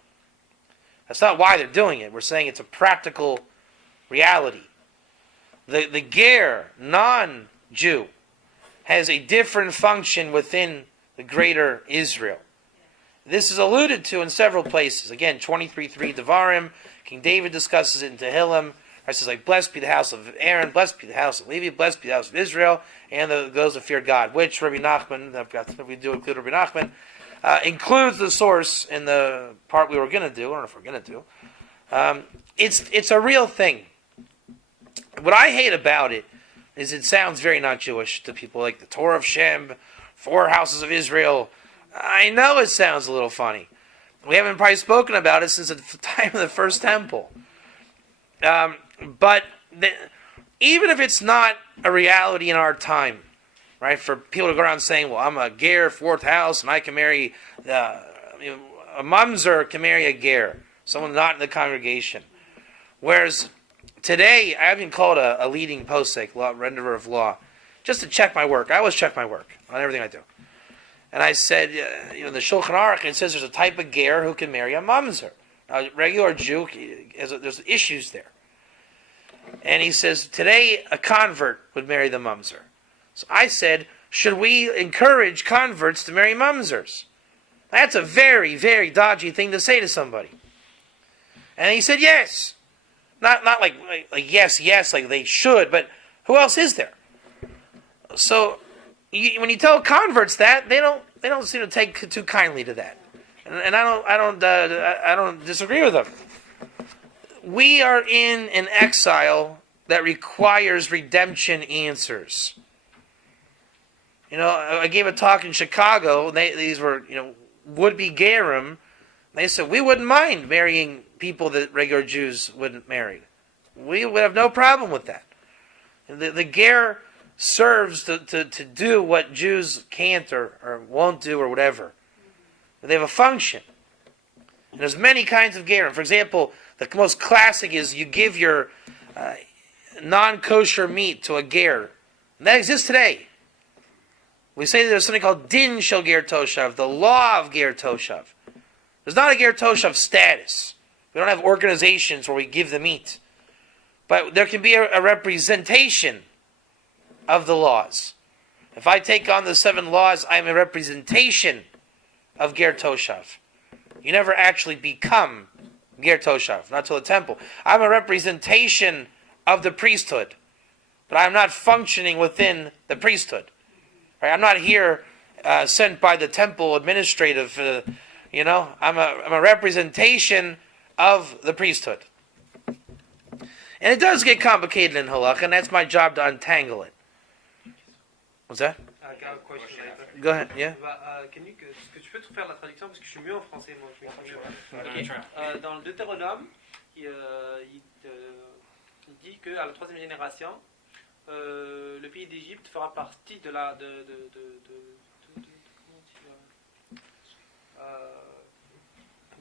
That's not why they're doing it. We're saying it's a practical reality. The ger, non-Jew, has a different function within the greater Israel. This is alluded to in several places. Again, 23:3 Devarim. King David discusses it in Tehillim. It says, like, blessed be the house of Aaron, blessed be the house of Levi, blessed be the house of Israel, and those that fear God. Which Rebbe Nachman, we do include Rebbe Nachman, includes the source in the part we were going to do. I don't know if we're going to do. It's a real thing. What I hate about it is it sounds very not Jewish to people, like the Torah of Shem, 4 houses of Israel. I know it sounds a little funny. We haven't probably spoken about it since the time of the first temple. But even if it's not a reality in our time, right, for people to go around saying, well, I'm a ger, 4th house, and I can marry, a mamzer can marry a ger, someone not in the congregation. Whereas today, I haven't called a leading posek, renderer of law, just to check my work. I always check my work on everything I do. And I said, the Shulchan Aruch, it says there's a type of ger who can marry a mamzer. Now, a regular Jew, there's issues there. And he says, today a convert would marry the mamzer. So I said, should we encourage converts to marry mamzers? That's a very, very dodgy thing to say to somebody. And he said, yes. Not like yes, like they should, but who else is there? So when you tell converts that, they don't seem to take too kindly to that, and I don't disagree with them. We are in an exile that requires redemption answers. I gave a talk in Chicago. These were would-be gerim. They said we wouldn't mind marrying people that regular Jews wouldn't marry. We would have no problem with that. The ger serves to do what Jews can't or won't do or whatever. They have a function. And there's many kinds of gerim. For example, the most classic is you give your non-kosher meat to a ger. And that exists today. We say there's something called din shel ger toshav, the law of ger toshav. There's not a ger toshav status. We don't have organizations where we give the meat. But there can be a representation of the laws. If I take on the 7 laws, I'm a representation of ger toshav. You never actually become ger toshav, not till the temple. I'm a representation of the priesthood, but I'm not functioning within the priesthood. Right? I'm not here sent by the temple administrative. I'm a representation of the priesthood. And it does get complicated in halakha, and that's my job to untangle it. What's that? I got a question later. Go ahead, yeah. Est-ce que tu peux te faire la traduction parce que je suis mieux en français, moi. Dans le Deutéronome, il dit qu'à la 3e génération, le pays d'Égypte fera partie de la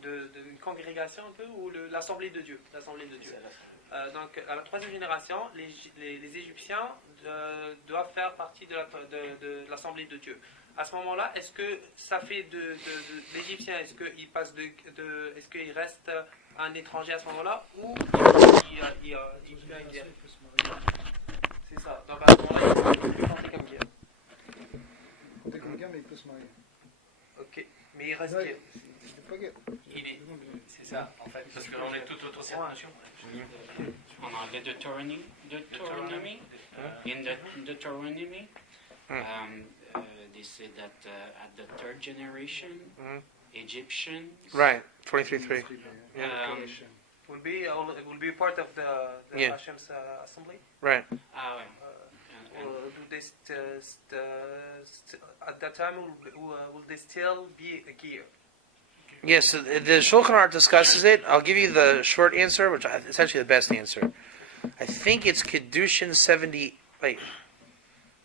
une congrégation un peu, ou l'assemblée de Dieu. Donc à la 3e génération, les Égyptiens doivent faire partie de l'assemblée de Dieu. À ce moment-là, est-ce que ça fait de l'Égyptien, est-ce qu'il passe est-ce qu'il reste un étranger à ce moment-là, ou il devient un guerre? C'est ça. Donc à ce moment-là, il peut plus compter comme guerre. Compter comme guerre, mais il peut se marier. Ok, mais il reste guerre. C'est ça, en fait, parce qu'on est tout autour de cette notion. On a the Deuteronomy. In the Deuteronomy, they say that at the 3rd generation, Egyptians. Right, 23:3. Will be part of the Hashem's assembly. Right. Do they at that time will they still be a gear? Yes, the Shulchan Aruch discusses it. I'll give you the short answer, which is actually the best answer. I think it's Kedushin 70. Wait,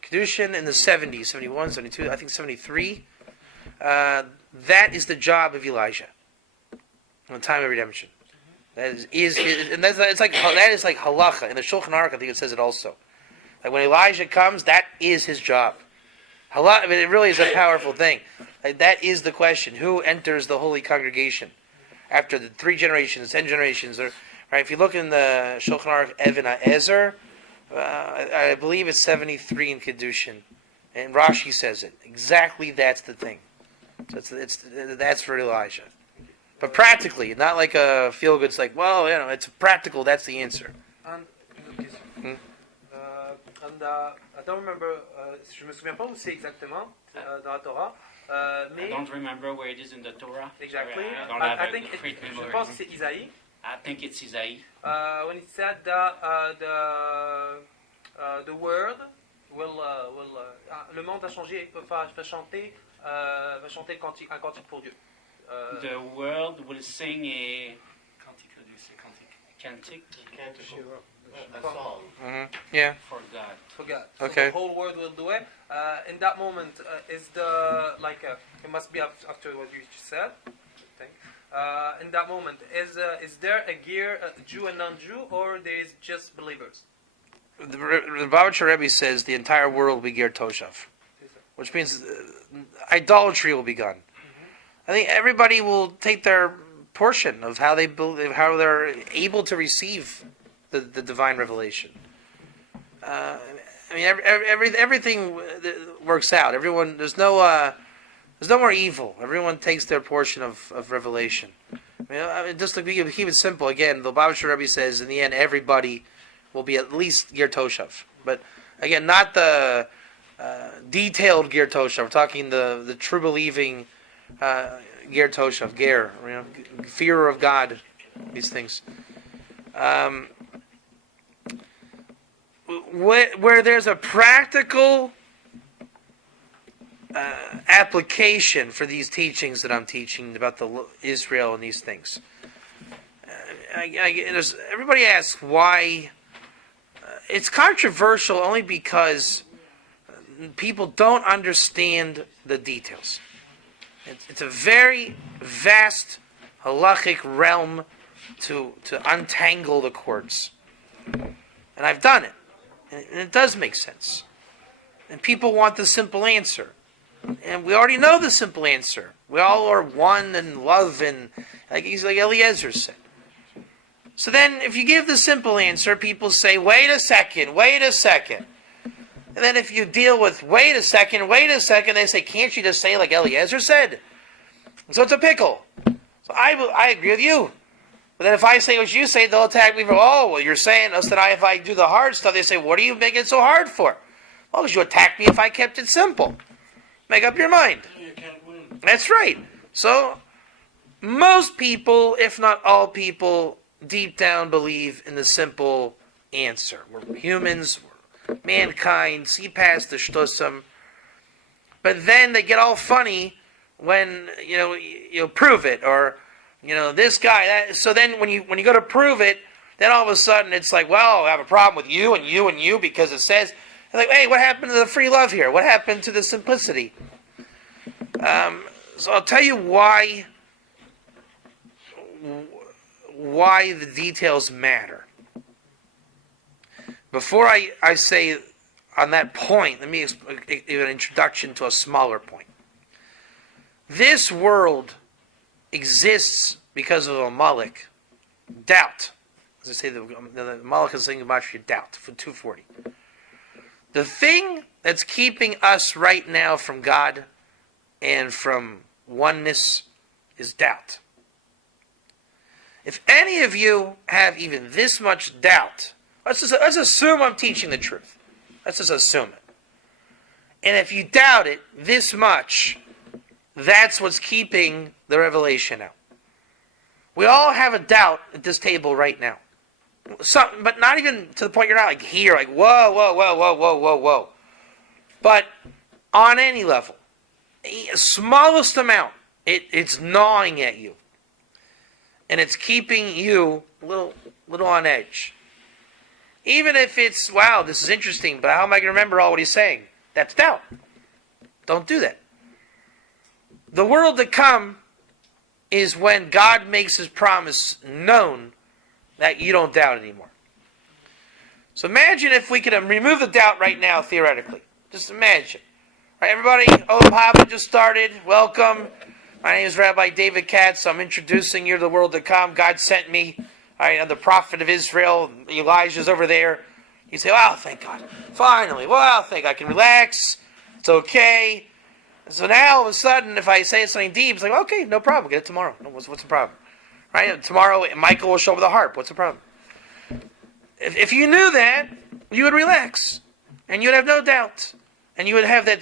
Kedushin in the 70s, 71, 72. I think 73. That is the job of Elijah in the time of redemption. That is his, and that is like halacha in the Shulchan Aruch. I think it says it also. Like when Elijah comes, that is his job. I mean, it really is a powerful thing. Like, that is the question: who enters the holy congregation after the 3 generations, 10 generations? Right? If you look in the Shulchan Aruch, Even Ezer, I believe it's 73 in Kedushin, And Rashi says it. Exactly that's the thing. So that's for Elijah. But practically, not like a feel-good, it's like, well, it's practical, that's the answer. I don't remember, je me souviens pas où c'est exactement dans la Torah, mais... I don't remember where it is in the Torah. Exactly. I don't have I a think great je memory. pense que c'est Isaïe. I think it's Isaïe. When it said that the world will le monde va changer, va chanter un cantique pour Dieu. The world will sing a cantique A song. Mm-hmm. Yeah. for God. For God. So Okay. the whole world will do it. In that moment, is the it must be after what you just said. I think. In that moment, is there a gear, Jew and non-Jew, or there is just believers? The Lubavitcher Rebbe says the entire world will be Ger Toshav, which means idolatry will be gone. I think everybody will take their portion of how they're able to receive the divine revelation. Everything works out. Everyone, there's no more evil. Everyone takes their portion of revelation. Just to keep it simple, again, the Lubavitcher Rebbe says in the end everybody will be at least Ger Toshav. But again, not the detailed Ger Toshav. We're talking the true believing Ger Toshav, Ger, fear of God, these things. Where there's a practical application for these teachings that I'm teaching about Israel and these things. Everybody asks why. It's controversial only because people don't understand the details. It's a very vast halachic realm to untangle the cords. And I've done it. And it does make sense. And people want the simple answer. And we already know the simple answer. We all are one in love, and like Eliezer said. So then, if you give the simple answer, people say, wait a second. And then if you deal with, wait a second, they say, can't you just say like Eliezer said? So it's a pickle. So I agree with you. But then if I say what you say, they'll attack me for, you're saying us that if I do the hard stuff, they say, what are you making it so hard for? Well, because you attack me if I kept it simple. Make up your mind. You can't win. That's right. So, most people, if not all people, deep down believe in the simple answer. We're humans, we're mankind, see past the shtusam. But then they get all funny when, you prove it, or, this guy. So then when you go to prove it, then all of a sudden it's like, well, I have a problem with you and you and you because it says, like, hey, what happened to the free love here? What happened to the simplicity? So I'll tell you why the details matter. Before I say on that point, let me give an introduction to a smaller point. This world exists because of a Amalek, doubt. As I say, the Amalek is saying about your doubt for 240. The thing that's keeping us right now from God and from oneness is doubt. If any of you have even this much doubt, let's assume I'm teaching the truth. Let's just assume it. And if you doubt it this much, that's what's keeping the revelation out. We all have a doubt at this table right now. But not even to the point you're not like here, like whoa. But on any level, smallest amount, it's gnawing at you. And it's keeping you a little on edge. Even if it's, wow, this is interesting, but how am I going to remember all what he's saying? That's doubt. Don't do that. The world to come is when God makes his promise known that you don't doubt anymore. So imagine if we could remove the doubt right now, theoretically. Just imagine. All right, everybody, Papa just started. Welcome. My name is Rabbi David Katz. I'm introducing you to the world to come. God sent me. All right, I'm the prophet of Israel. Elijah's over there. You say, wow, thank God. Finally, wow, thank God. I can relax. It's okay. So now, all of a sudden, if I say something deep, it's like, okay, no problem. Get it tomorrow. What's the problem? Right? Tomorrow, Michael will show up with a harp. What's the problem? If you knew that, you would relax. And you would have no doubt. And you would have a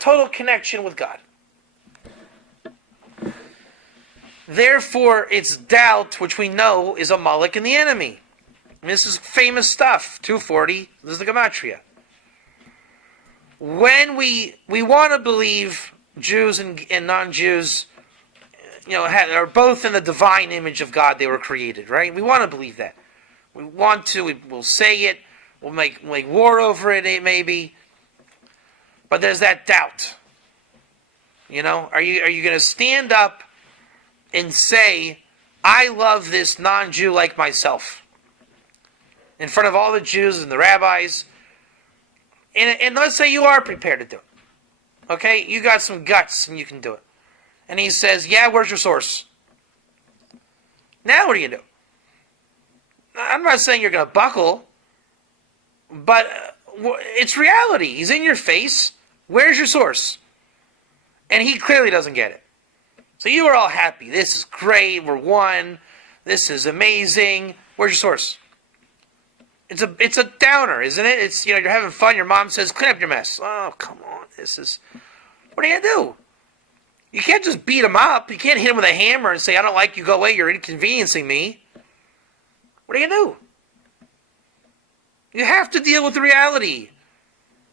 total connection with God. Therefore, it's doubt, which we know is a Moloch and the enemy. And this is famous stuff. 240, this is the Gematria. When we want to believe Jews and non-Jews, are both in the divine image of God they were created, right? We want to believe that. We want to, we'll say it, we'll make war over it maybe. But there's that doubt. Are you going to stand up and say, I love this non-Jew like myself? In front of all the Jews and the rabbis. And let's say you are prepared to do it. Okay? You got some guts and you can do it. And he says, yeah, where's your source? Now what do you do? I'm not saying you're going to buckle, but it's reality. He's in your face. Where's your source? And he clearly doesn't get it. So you are all happy. This is great. We're one. This is amazing. Where's your source? It's a downer, isn't it? It's you're having fun. Your mom says, "Clean up your mess." Oh, come on. What are you gonna do? You can't just beat him up. You can't hit him with a hammer and say, "I don't like you. Go away. You're inconveniencing me." What are you gonna do? You have to deal with the reality.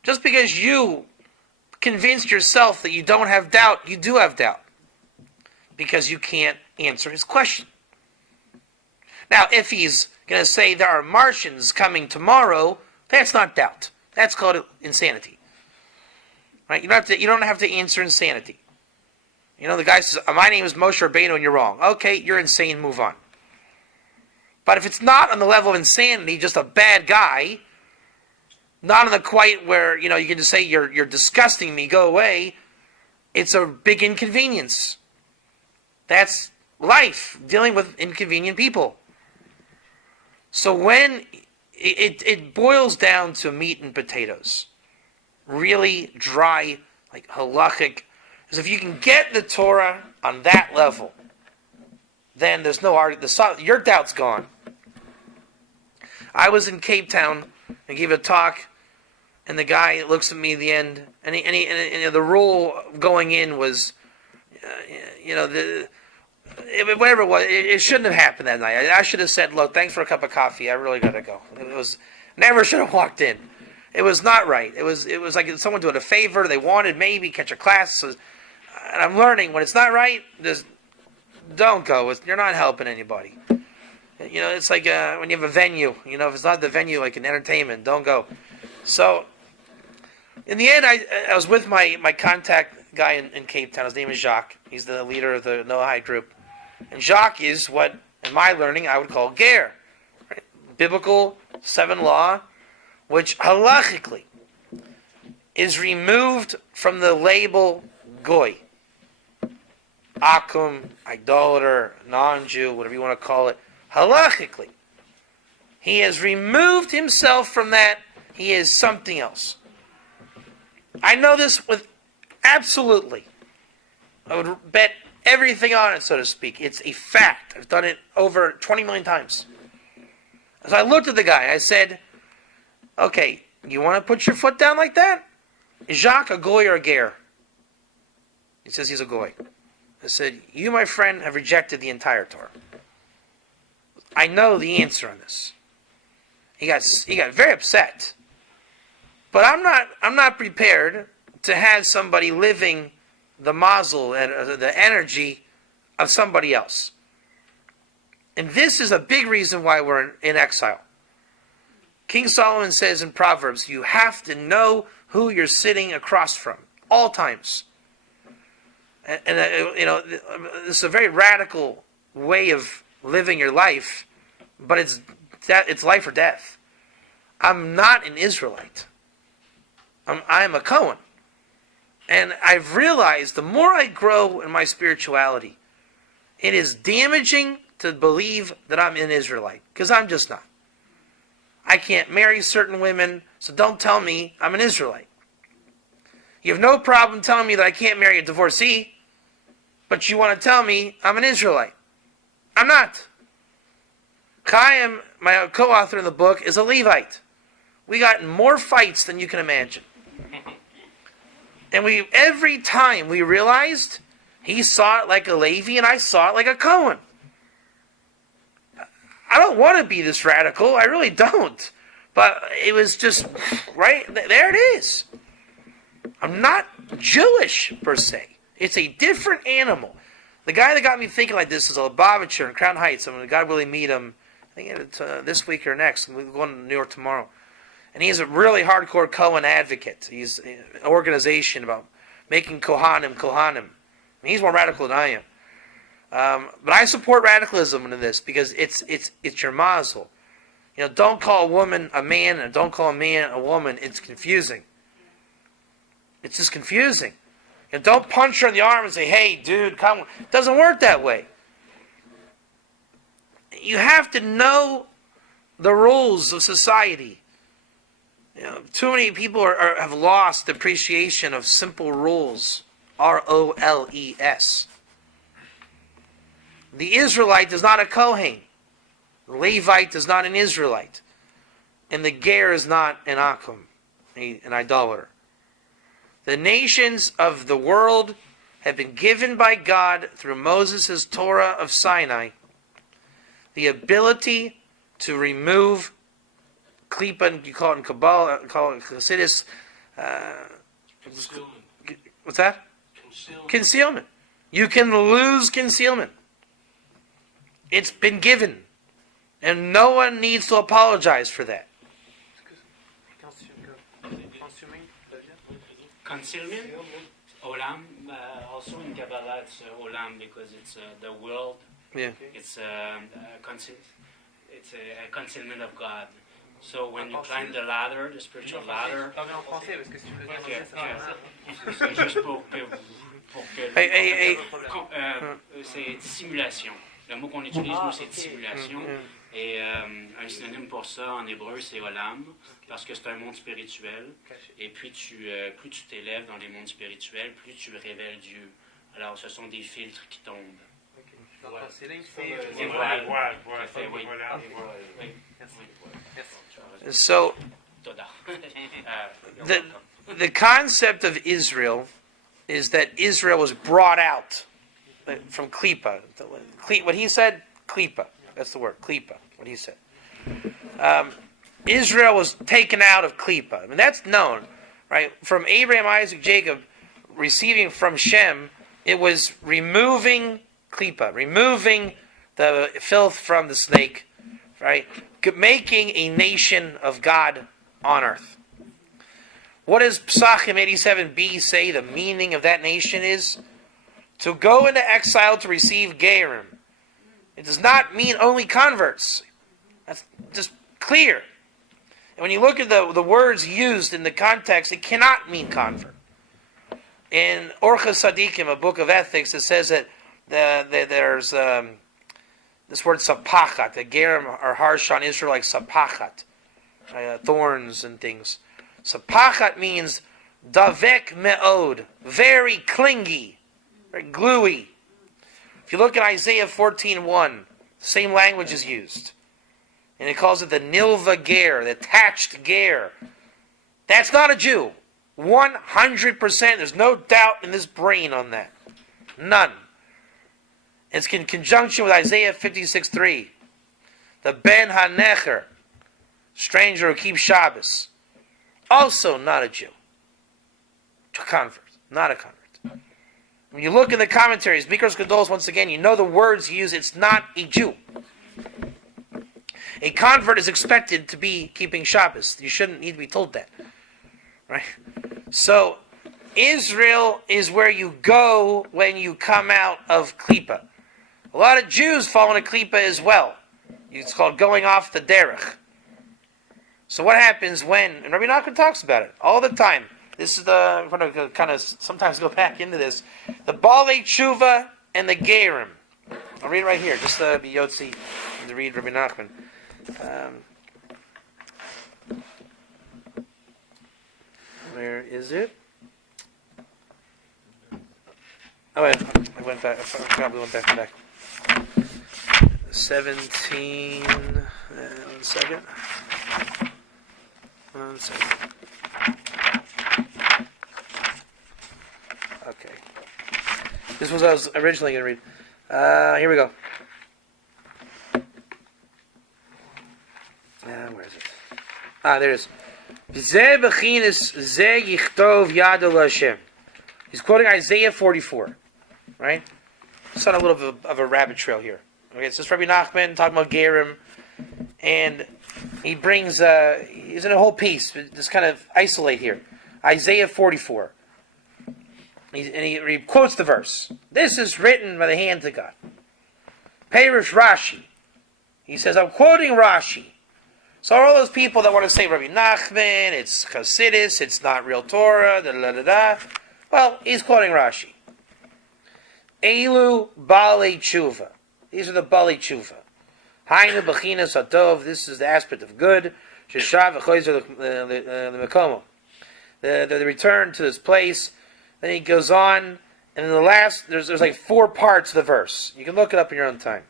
Just because you convinced yourself that you don't have doubt, you do have doubt. Because you can't answer his question. Now, if he's going to say there are Martians coming tomorrow, that's not doubt. That's called insanity. Right? You don't have to answer insanity. The guy says, my name is Moshe Rabbeinu and you're wrong. Okay, you're insane, move on. But if it's not on the level of insanity, just a bad guy, not on the quite where, you can just say, you're disgusting me, go away, it's a big inconvenience. That's life, dealing with inconvenient people. So when it boils down to meat and potatoes, really dry, like halachic, because if you can get the Torah on that level, then there's no argument. Your doubt's gone. I was in Cape Town and gave a talk, and the guy looks at me at the end, and the rule going in was, whatever it was, it shouldn't have happened that night. I should have said, look, thanks for a cup of coffee. I really got to go. Never should have walked in. It was not right. It was like someone doing a favor. They wanted maybe catch a class. And I'm learning when it's not right, just don't go. You're not helping anybody. It's like when you have a venue. If it's not the venue, like an entertainment, don't go. So, in the end, I was with my contact guy in Cape Town. His name is Jacques. He's the leader of the Noahide group. And Jacques is what, in my learning, I would call ger. Right? Biblical 7 law, which halachically is removed from the label goy. Akum, idolater, non-Jew, whatever you want to call it. Halachically. He has removed himself from that. He is something else. I know this with absolutely. I would bet everything on it, so to speak. It's a fact. I've done it over 20 million times. So I looked at the guy. I said, okay, you want to put your foot down like that? Is Jacques a goy or a ger? He says he's a goy. I said, you, my friend, have rejected the entire Torah. I know the answer on this. He got very upset. But I'm not prepared to have somebody living the mazel and the energy of somebody else. And this is a big reason why we're in exile. King Solomon says in Proverbs, you have to know who you're sitting across from, all times. And this is a very radical way of living your life, but it's life or death. I'm not an Israelite. I'm a Cohen. And I've realized the more I grow in my spirituality, it is damaging to believe that I'm an Israelite, because I'm just not. I can't marry certain women, so don't tell me I'm an Israelite. You have no problem telling me that I can't marry a divorcee, but you want to tell me I'm an Israelite. I'm not. Chaim, my co-author in the book, is a Levite. We got in more fights than you can imagine. And every time we realized he saw it like a Levi and I saw it like a Cohen. I don't want to be this radical. I really don't. But it was just, right? There it is. I'm not Jewish, per se. It's a different animal. The guy that got me thinking like this is a Lubavitcher in Crown Heights. I'm going to God willing meet him, I think it's this week or next. We're going to New York tomorrow. And he's a really hardcore Cohen advocate. He's an organization about making Kohanim. He's more radical than I am. But I support radicalism in this because it's your mazel. Don't call a woman a man and don't call a man a woman. It's confusing. It's just confusing. And don't punch her in the arm and say, hey, dude, come on. It doesn't work that way. You have to know the rules of society. Too many people have lost the appreciation of simple rules. R-O-L-E-S. The Israelite is not a Kohen. The Levite is not an Israelite. And the Ger is not an Akum, an idolater. The nations of the world have been given by God through Moses' Torah of Sinai the ability to remove Klipa, you call it in Kabbalah, call it Chassidus. Concealment. What's that? Concealment. Concealment. You can lose concealment. It's been given. And no one needs to apologize for that. Concealment, Olam, also in Kabbalah it's Olam because it's the world. Yeah. It's a concealment of God. So when you climb the ladder, the spiritual ladder, c'est juste pour que c'est dissimulation. Le mot qu'on utilise, nous, c'est dissimulation. Et un synonyme pour ça en hébreu, c'est Olam, parce que c'est un monde spirituel. Et puis, plus tu t'élèves dans les mondes spirituels, plus tu révèles Dieu. Alors, ce sont des filtres qui tombent. So, the concept of Israel is that Israel was brought out from Klipa. What he said, Klipa. That's the word, Klipa, what he said. Israel was taken out of Klipa. I mean, that's known, right? From Abraham, Isaac, Jacob, receiving from Shem, it was removing Klipa, removing the filth from the snake, right? Making a nation of God on earth. What does Psachim 87b say the meaning of that nation is? To go into exile to receive Gerim. It does not mean only converts. That's just clear. And when you look at the words used in the context, it cannot mean convert. In Orchos Tzadikim, a book of ethics, it says that there's this word sapachat. The Gerim are harsh on Israel like sapachat, thorns and things. Sapachat means davek me'od, very clingy, very gluey. If you look at Isaiah 14:1, the same language is used. And it calls it the Nilva Ger, the attached Ger. That's not a Jew. 100%. There's no doubt in this brain on that. None. It's in conjunction with Isaiah 56:3. The Ben HaNecher, stranger who keeps Shabbos. Also not a Jew. A convert. Not a convert. When you look in the commentaries, Mikros Gedolos, once again, you know the words used, it's not a Jew. A convert is expected to be keeping Shabbos. You shouldn't need to be told that. Right? So, Israel is where you go when you come out of Klipa. A lot of Jews fall into Klipa as well. It's called going off the derech. So what happens when, and Rabbi Nachman talks about it all the time. This is I'm going to kind of sometimes go back into this. The Balei Tshuva and the Gerim. I'll read it right here, just to be Yotzi and to read Rabbi Nachman. Where is it? Oh, I went back. I probably went back to back. 17. 1 second. 1 second. Okay. This was what I was originally going to read. Here we go. Where is it? There it is. He's quoting Isaiah 44. Right? It's on a little bit of a rabbit trail here. Okay, it's just Rebbe Nachman talking about Gerim. And he brings, he's in a whole piece, but just kind of isolate here. Isaiah 44. He quotes the verse. This is written by the hand of God. Perish Rashi. He says, I'm quoting Rashi. So all those people that want to say Rabbi Nachman, it's Hasidus, it's not real Torah, da-da-da-da. Well, he's quoting Rashi. Elu Bali Tshuva. These are the Bali Tshuva. Hainu Bechinas Hatov. This is the aspect of good. Sheshav V'choizer L'Mekomo. The return to this place. Then he goes on, and in the last, there's like 4 parts of the verse. You can look it up in your own time.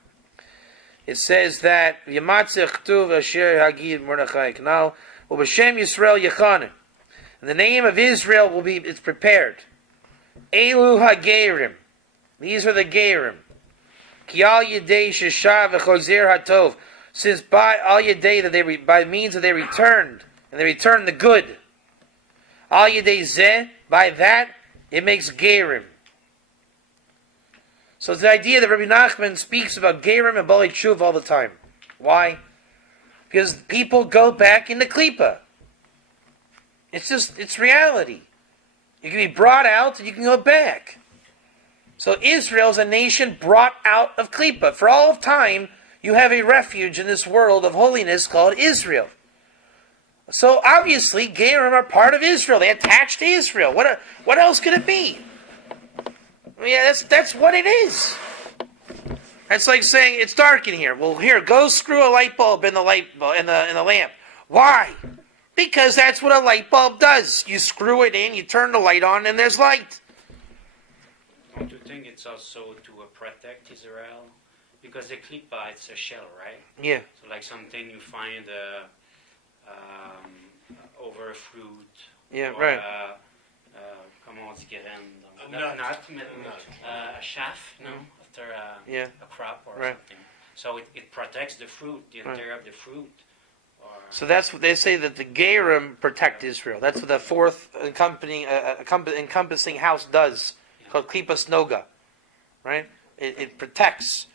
It says that Yamatzeh Chtuv Asher Hagid Mordechai Kanal Ubashem Yisrael Yechanim. And the name of Israel will be, it's prepared. Elu HaGerim. These are the Gerim. Ki al Yedei Sheshav V'chozer Hatov. Since by al Yedei, that they by means that they returned, and they returned the good. Al Yedei Zeh, by that, it makes Gerim. So it's the idea that Rabbi Nachman speaks about Gerim and Bali Tshuva all the time. Why? Because people go back into Klippa. It's reality. You can be brought out and you can go back. So Israel is a nation brought out of Klippa. For all of time, you have a refuge in this world of holiness called Israel. So obviously, Gerim are part of Israel. They attach to Israel. What else could it be? Yeah, that's what it is. It's like saying it's dark in here. Well, here, go screw a light bulb in the lamp. Why? Because that's what a light bulb does. You screw it in, you turn the light on, and there's light. Don't you think it's also to protect Israel? Because the klipa, it's a shell, right? Yeah. So like something you find over a fruit. Yeah, or, right. Comment on dit graine? A nut. A chaff, no? After a crop or Right. something. So it protects the fruit, the interior of the fruit. So that's what they say, that the Gerim protect Israel. That's what the fourth encompassing house does, called Klipas Noga. Right? It protects.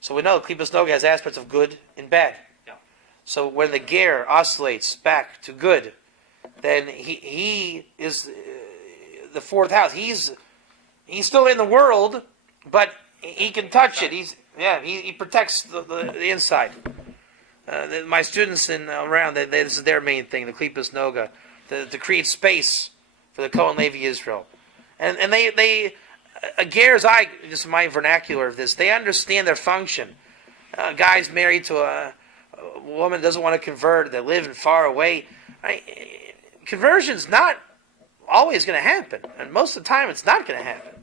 So we know Klipas Noga has aspects of good and bad. Yeah. So when the Ger oscillates back to good, then he is the fourth house. He's still in the world, but he can touch it. He protects the inside. My students around, this is their main thing, the Klipas Noga, to create space for the Kohen Levi Israel. And they Ger's just my vernacular of this, they understand their function. Guys married to a woman that doesn't want to convert, they live far away. Conversion's not always going to happen, and most of the time it's not going to happen.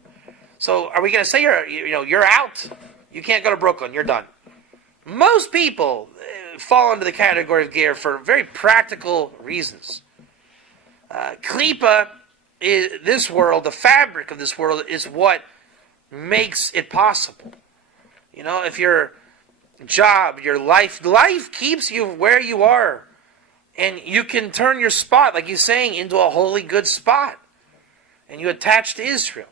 So are we going to say you're out? You can't go to Brooklyn, you're done. Most people fall into the category of Ger for very practical reasons. Klippa is this world, the fabric of this world is what makes it possible. If your job, your life keeps you where you are, and you can turn your spot, like you're saying, into a holy good spot, and you attach to Israel.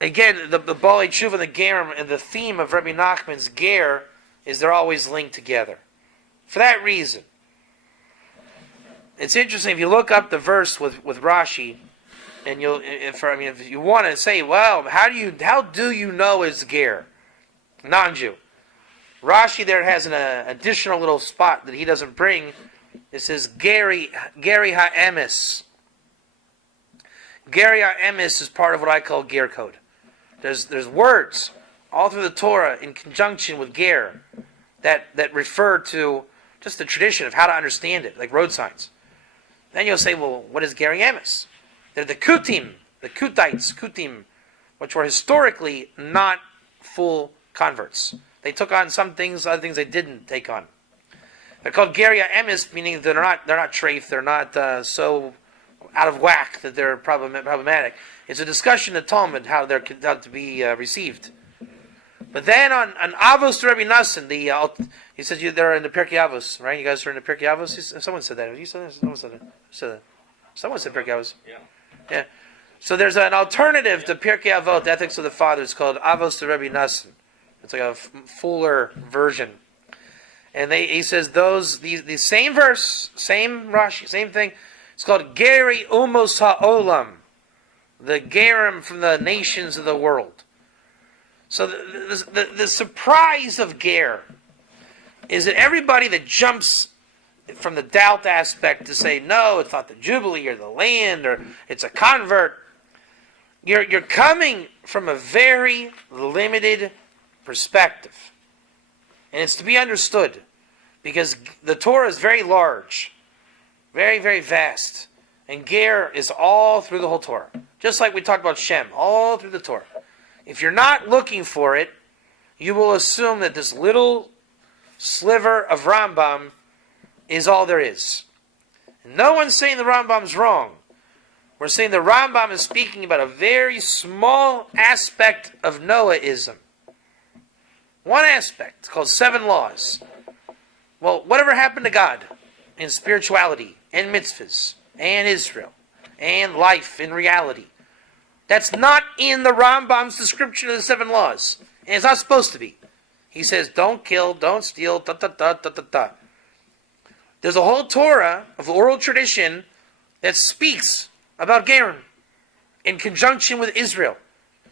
Again, the Bali Tshuva and the Gerim, and the theme of Rebbe Nachman's Ger is they're always linked together. For that reason. It's interesting, if you look up the verse with Rashi, and if you want to say, well, how do you know it's Ger? Non-Jew. Rashi there has an additional little spot that he doesn't bring. It says Geri HaEmes. Geri HaEmes is part of what I call Ger code. There's words all through the Torah in conjunction with Ger that refer to just the tradition of how to understand it, like road signs. Then you'll say, well, what is Geri HaEmes? They're the Kutim, the Kutim, which were historically not full converts. They took on some things, other things they didn't take on. They're called Geria Emis, meaning they're not treif, they're not so out of whack that they're problematic. It's a discussion in the Talmud how they're to be received. But then on Avos to Rebbe Nassan, he says they're in the Pirkei Avos, right? You guys are in the Pirkei Avos? Someone said that. You said that? Someone said that. Someone said Pirkei Avos. Yeah. So there's an alternative to Pirkei Avot, the Ethics of the Fathers, called Avos to Rebbe Nassan. It's like a fuller version. And he says the same verse, same Rashi, same thing. It's called Geri Umos HaOlam, the Gerim from the nations of the world. So the surprise of Ger is that everybody that jumps from the doubt aspect to say, no, it's not the Jubilee or the land or it's a convert, you're coming from a very limited perspective. And it's to be understood because the Torah is very large, very, very vast. And Ger is all through the whole Torah. Just like we talked about Shem, all through the Torah. If you're not looking for it, you will assume that this little sliver of Rambam is all there is. And no one's saying the Rambam's wrong. We're saying the Rambam is speaking about a very small aspect of Noahism. One aspect, called 7 laws. Well, whatever happened to God in spirituality, and mitzvahs, and Israel, and life in reality? That's not in the Rambam's description of the 7 laws. And it's not supposed to be. He says, don't kill, don't steal, There's a whole Torah of oral tradition that speaks about Gerim in conjunction with Israel.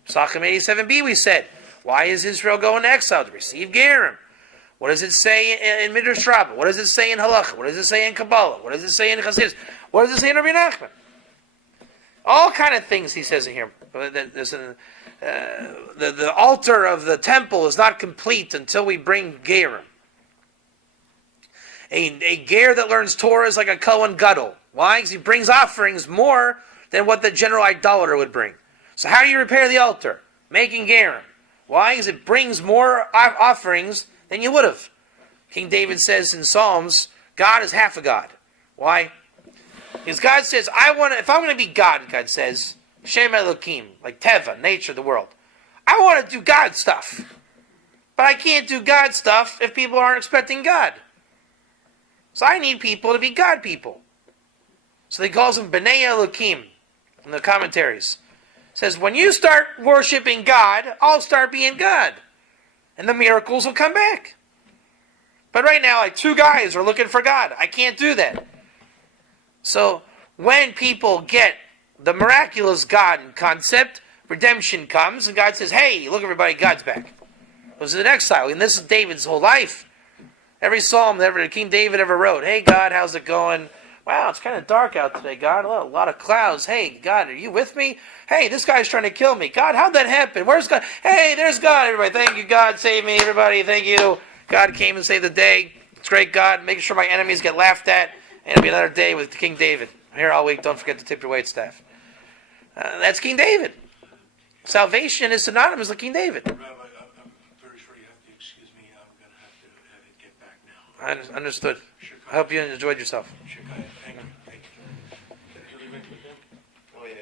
Psachim 87b we said, why is Israel going to exile? To receive Gerim. What does it say in Midrash Rabbah? What does it say in Halacha? What does it say in Kabbalah? What does it say in Chassidus? What does it say in Rabbi Nachman? All kind of things he says in here. The altar of the temple is not complete until we bring Gerim. A ger that learns Torah is like a Kohen Gadol. Why? Because he brings offerings more than what the general idolater would bring. So how do you repair the altar? Making Gerim. Why? Because it brings more offerings than you would have. King David says in Psalms, God is half a God. Why? Because God says, if I'm going to be God, God says, Shem Elohim, like Teva, nature, the world. I want to do God stuff. But I can't do God stuff if people aren't expecting God. So I need people to be God people. So he calls them B'nai Elohim in the commentaries. Says, when you start worshiping God, I'll start being God. And the miracles will come back. But right now, like 2 guys are looking for God. I can't do that. So when people get the miraculous God concept, redemption comes, and God says, hey, look everybody, God's back. It was in exile, and this is David's whole life. Every psalm that King David ever wrote, hey God, how's it going? Wow, it's kind of dark out today, God. A lot of clouds. Hey, God, are you with me? Hey, this guy's trying to kill me. God, how'd that happen? Where's God? Hey, there's God, everybody. Thank you, God. Save me, everybody. Thank you. God came and saved the day. It's great, God. Making sure my enemies get laughed at. And it'll be another day with King David. I'm here all week. Don't forget to tip your waitstaff. That's King David. Salvation is synonymous with King David. Rabbi, I'm very sure you have to excuse me. I'm going to have to get back now. I understood. I hope you enjoyed yourself. Shekiah, thank you. Thank you. Oh, yeah,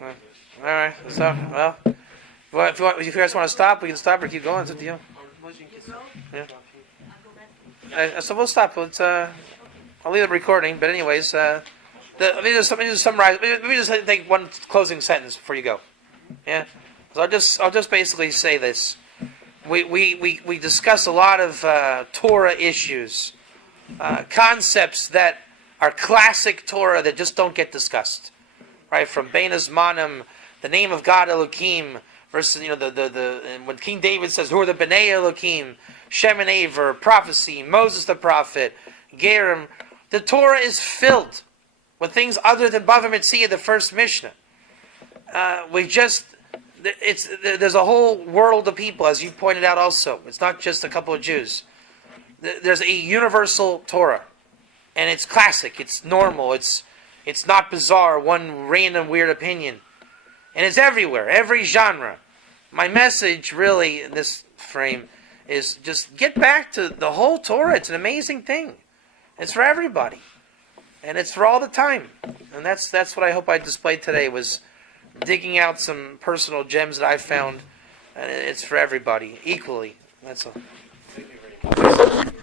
you're right. All right. So, well, if you guys want to stop, we can stop or keep going. It's up to you. Yeah. So we'll stop. I'll leave the recording. But anyways, let me just summarize. Let me just take one closing sentence before you go. Yeah. So I'll just basically say this. We discuss a lot of Torah issues, concepts that are classic Torah that just don't get discussed, right? From Bein Hazmanim, the name of God Elohim, versus and when King David says, "Who are the B'nai Elohim?" Shem and Aver, prophecy, Moses the prophet, Gerim. The Torah is filled with things other than Bava Metzia, the first Mishnah. There's a whole world of people, as you pointed out also. It's not just a couple of Jews. There's a universal Torah. And it's classic. It's normal. It's It's not bizarre, one random weird opinion. And it's everywhere, every genre. My message really in this frame is just get back to the whole Torah. It's an amazing thing. It's for everybody. And it's for all the time. And that's what I hope I displayed today, was digging out some personal gems that I found. And it's for everybody, equally. That's all. Thank you very much.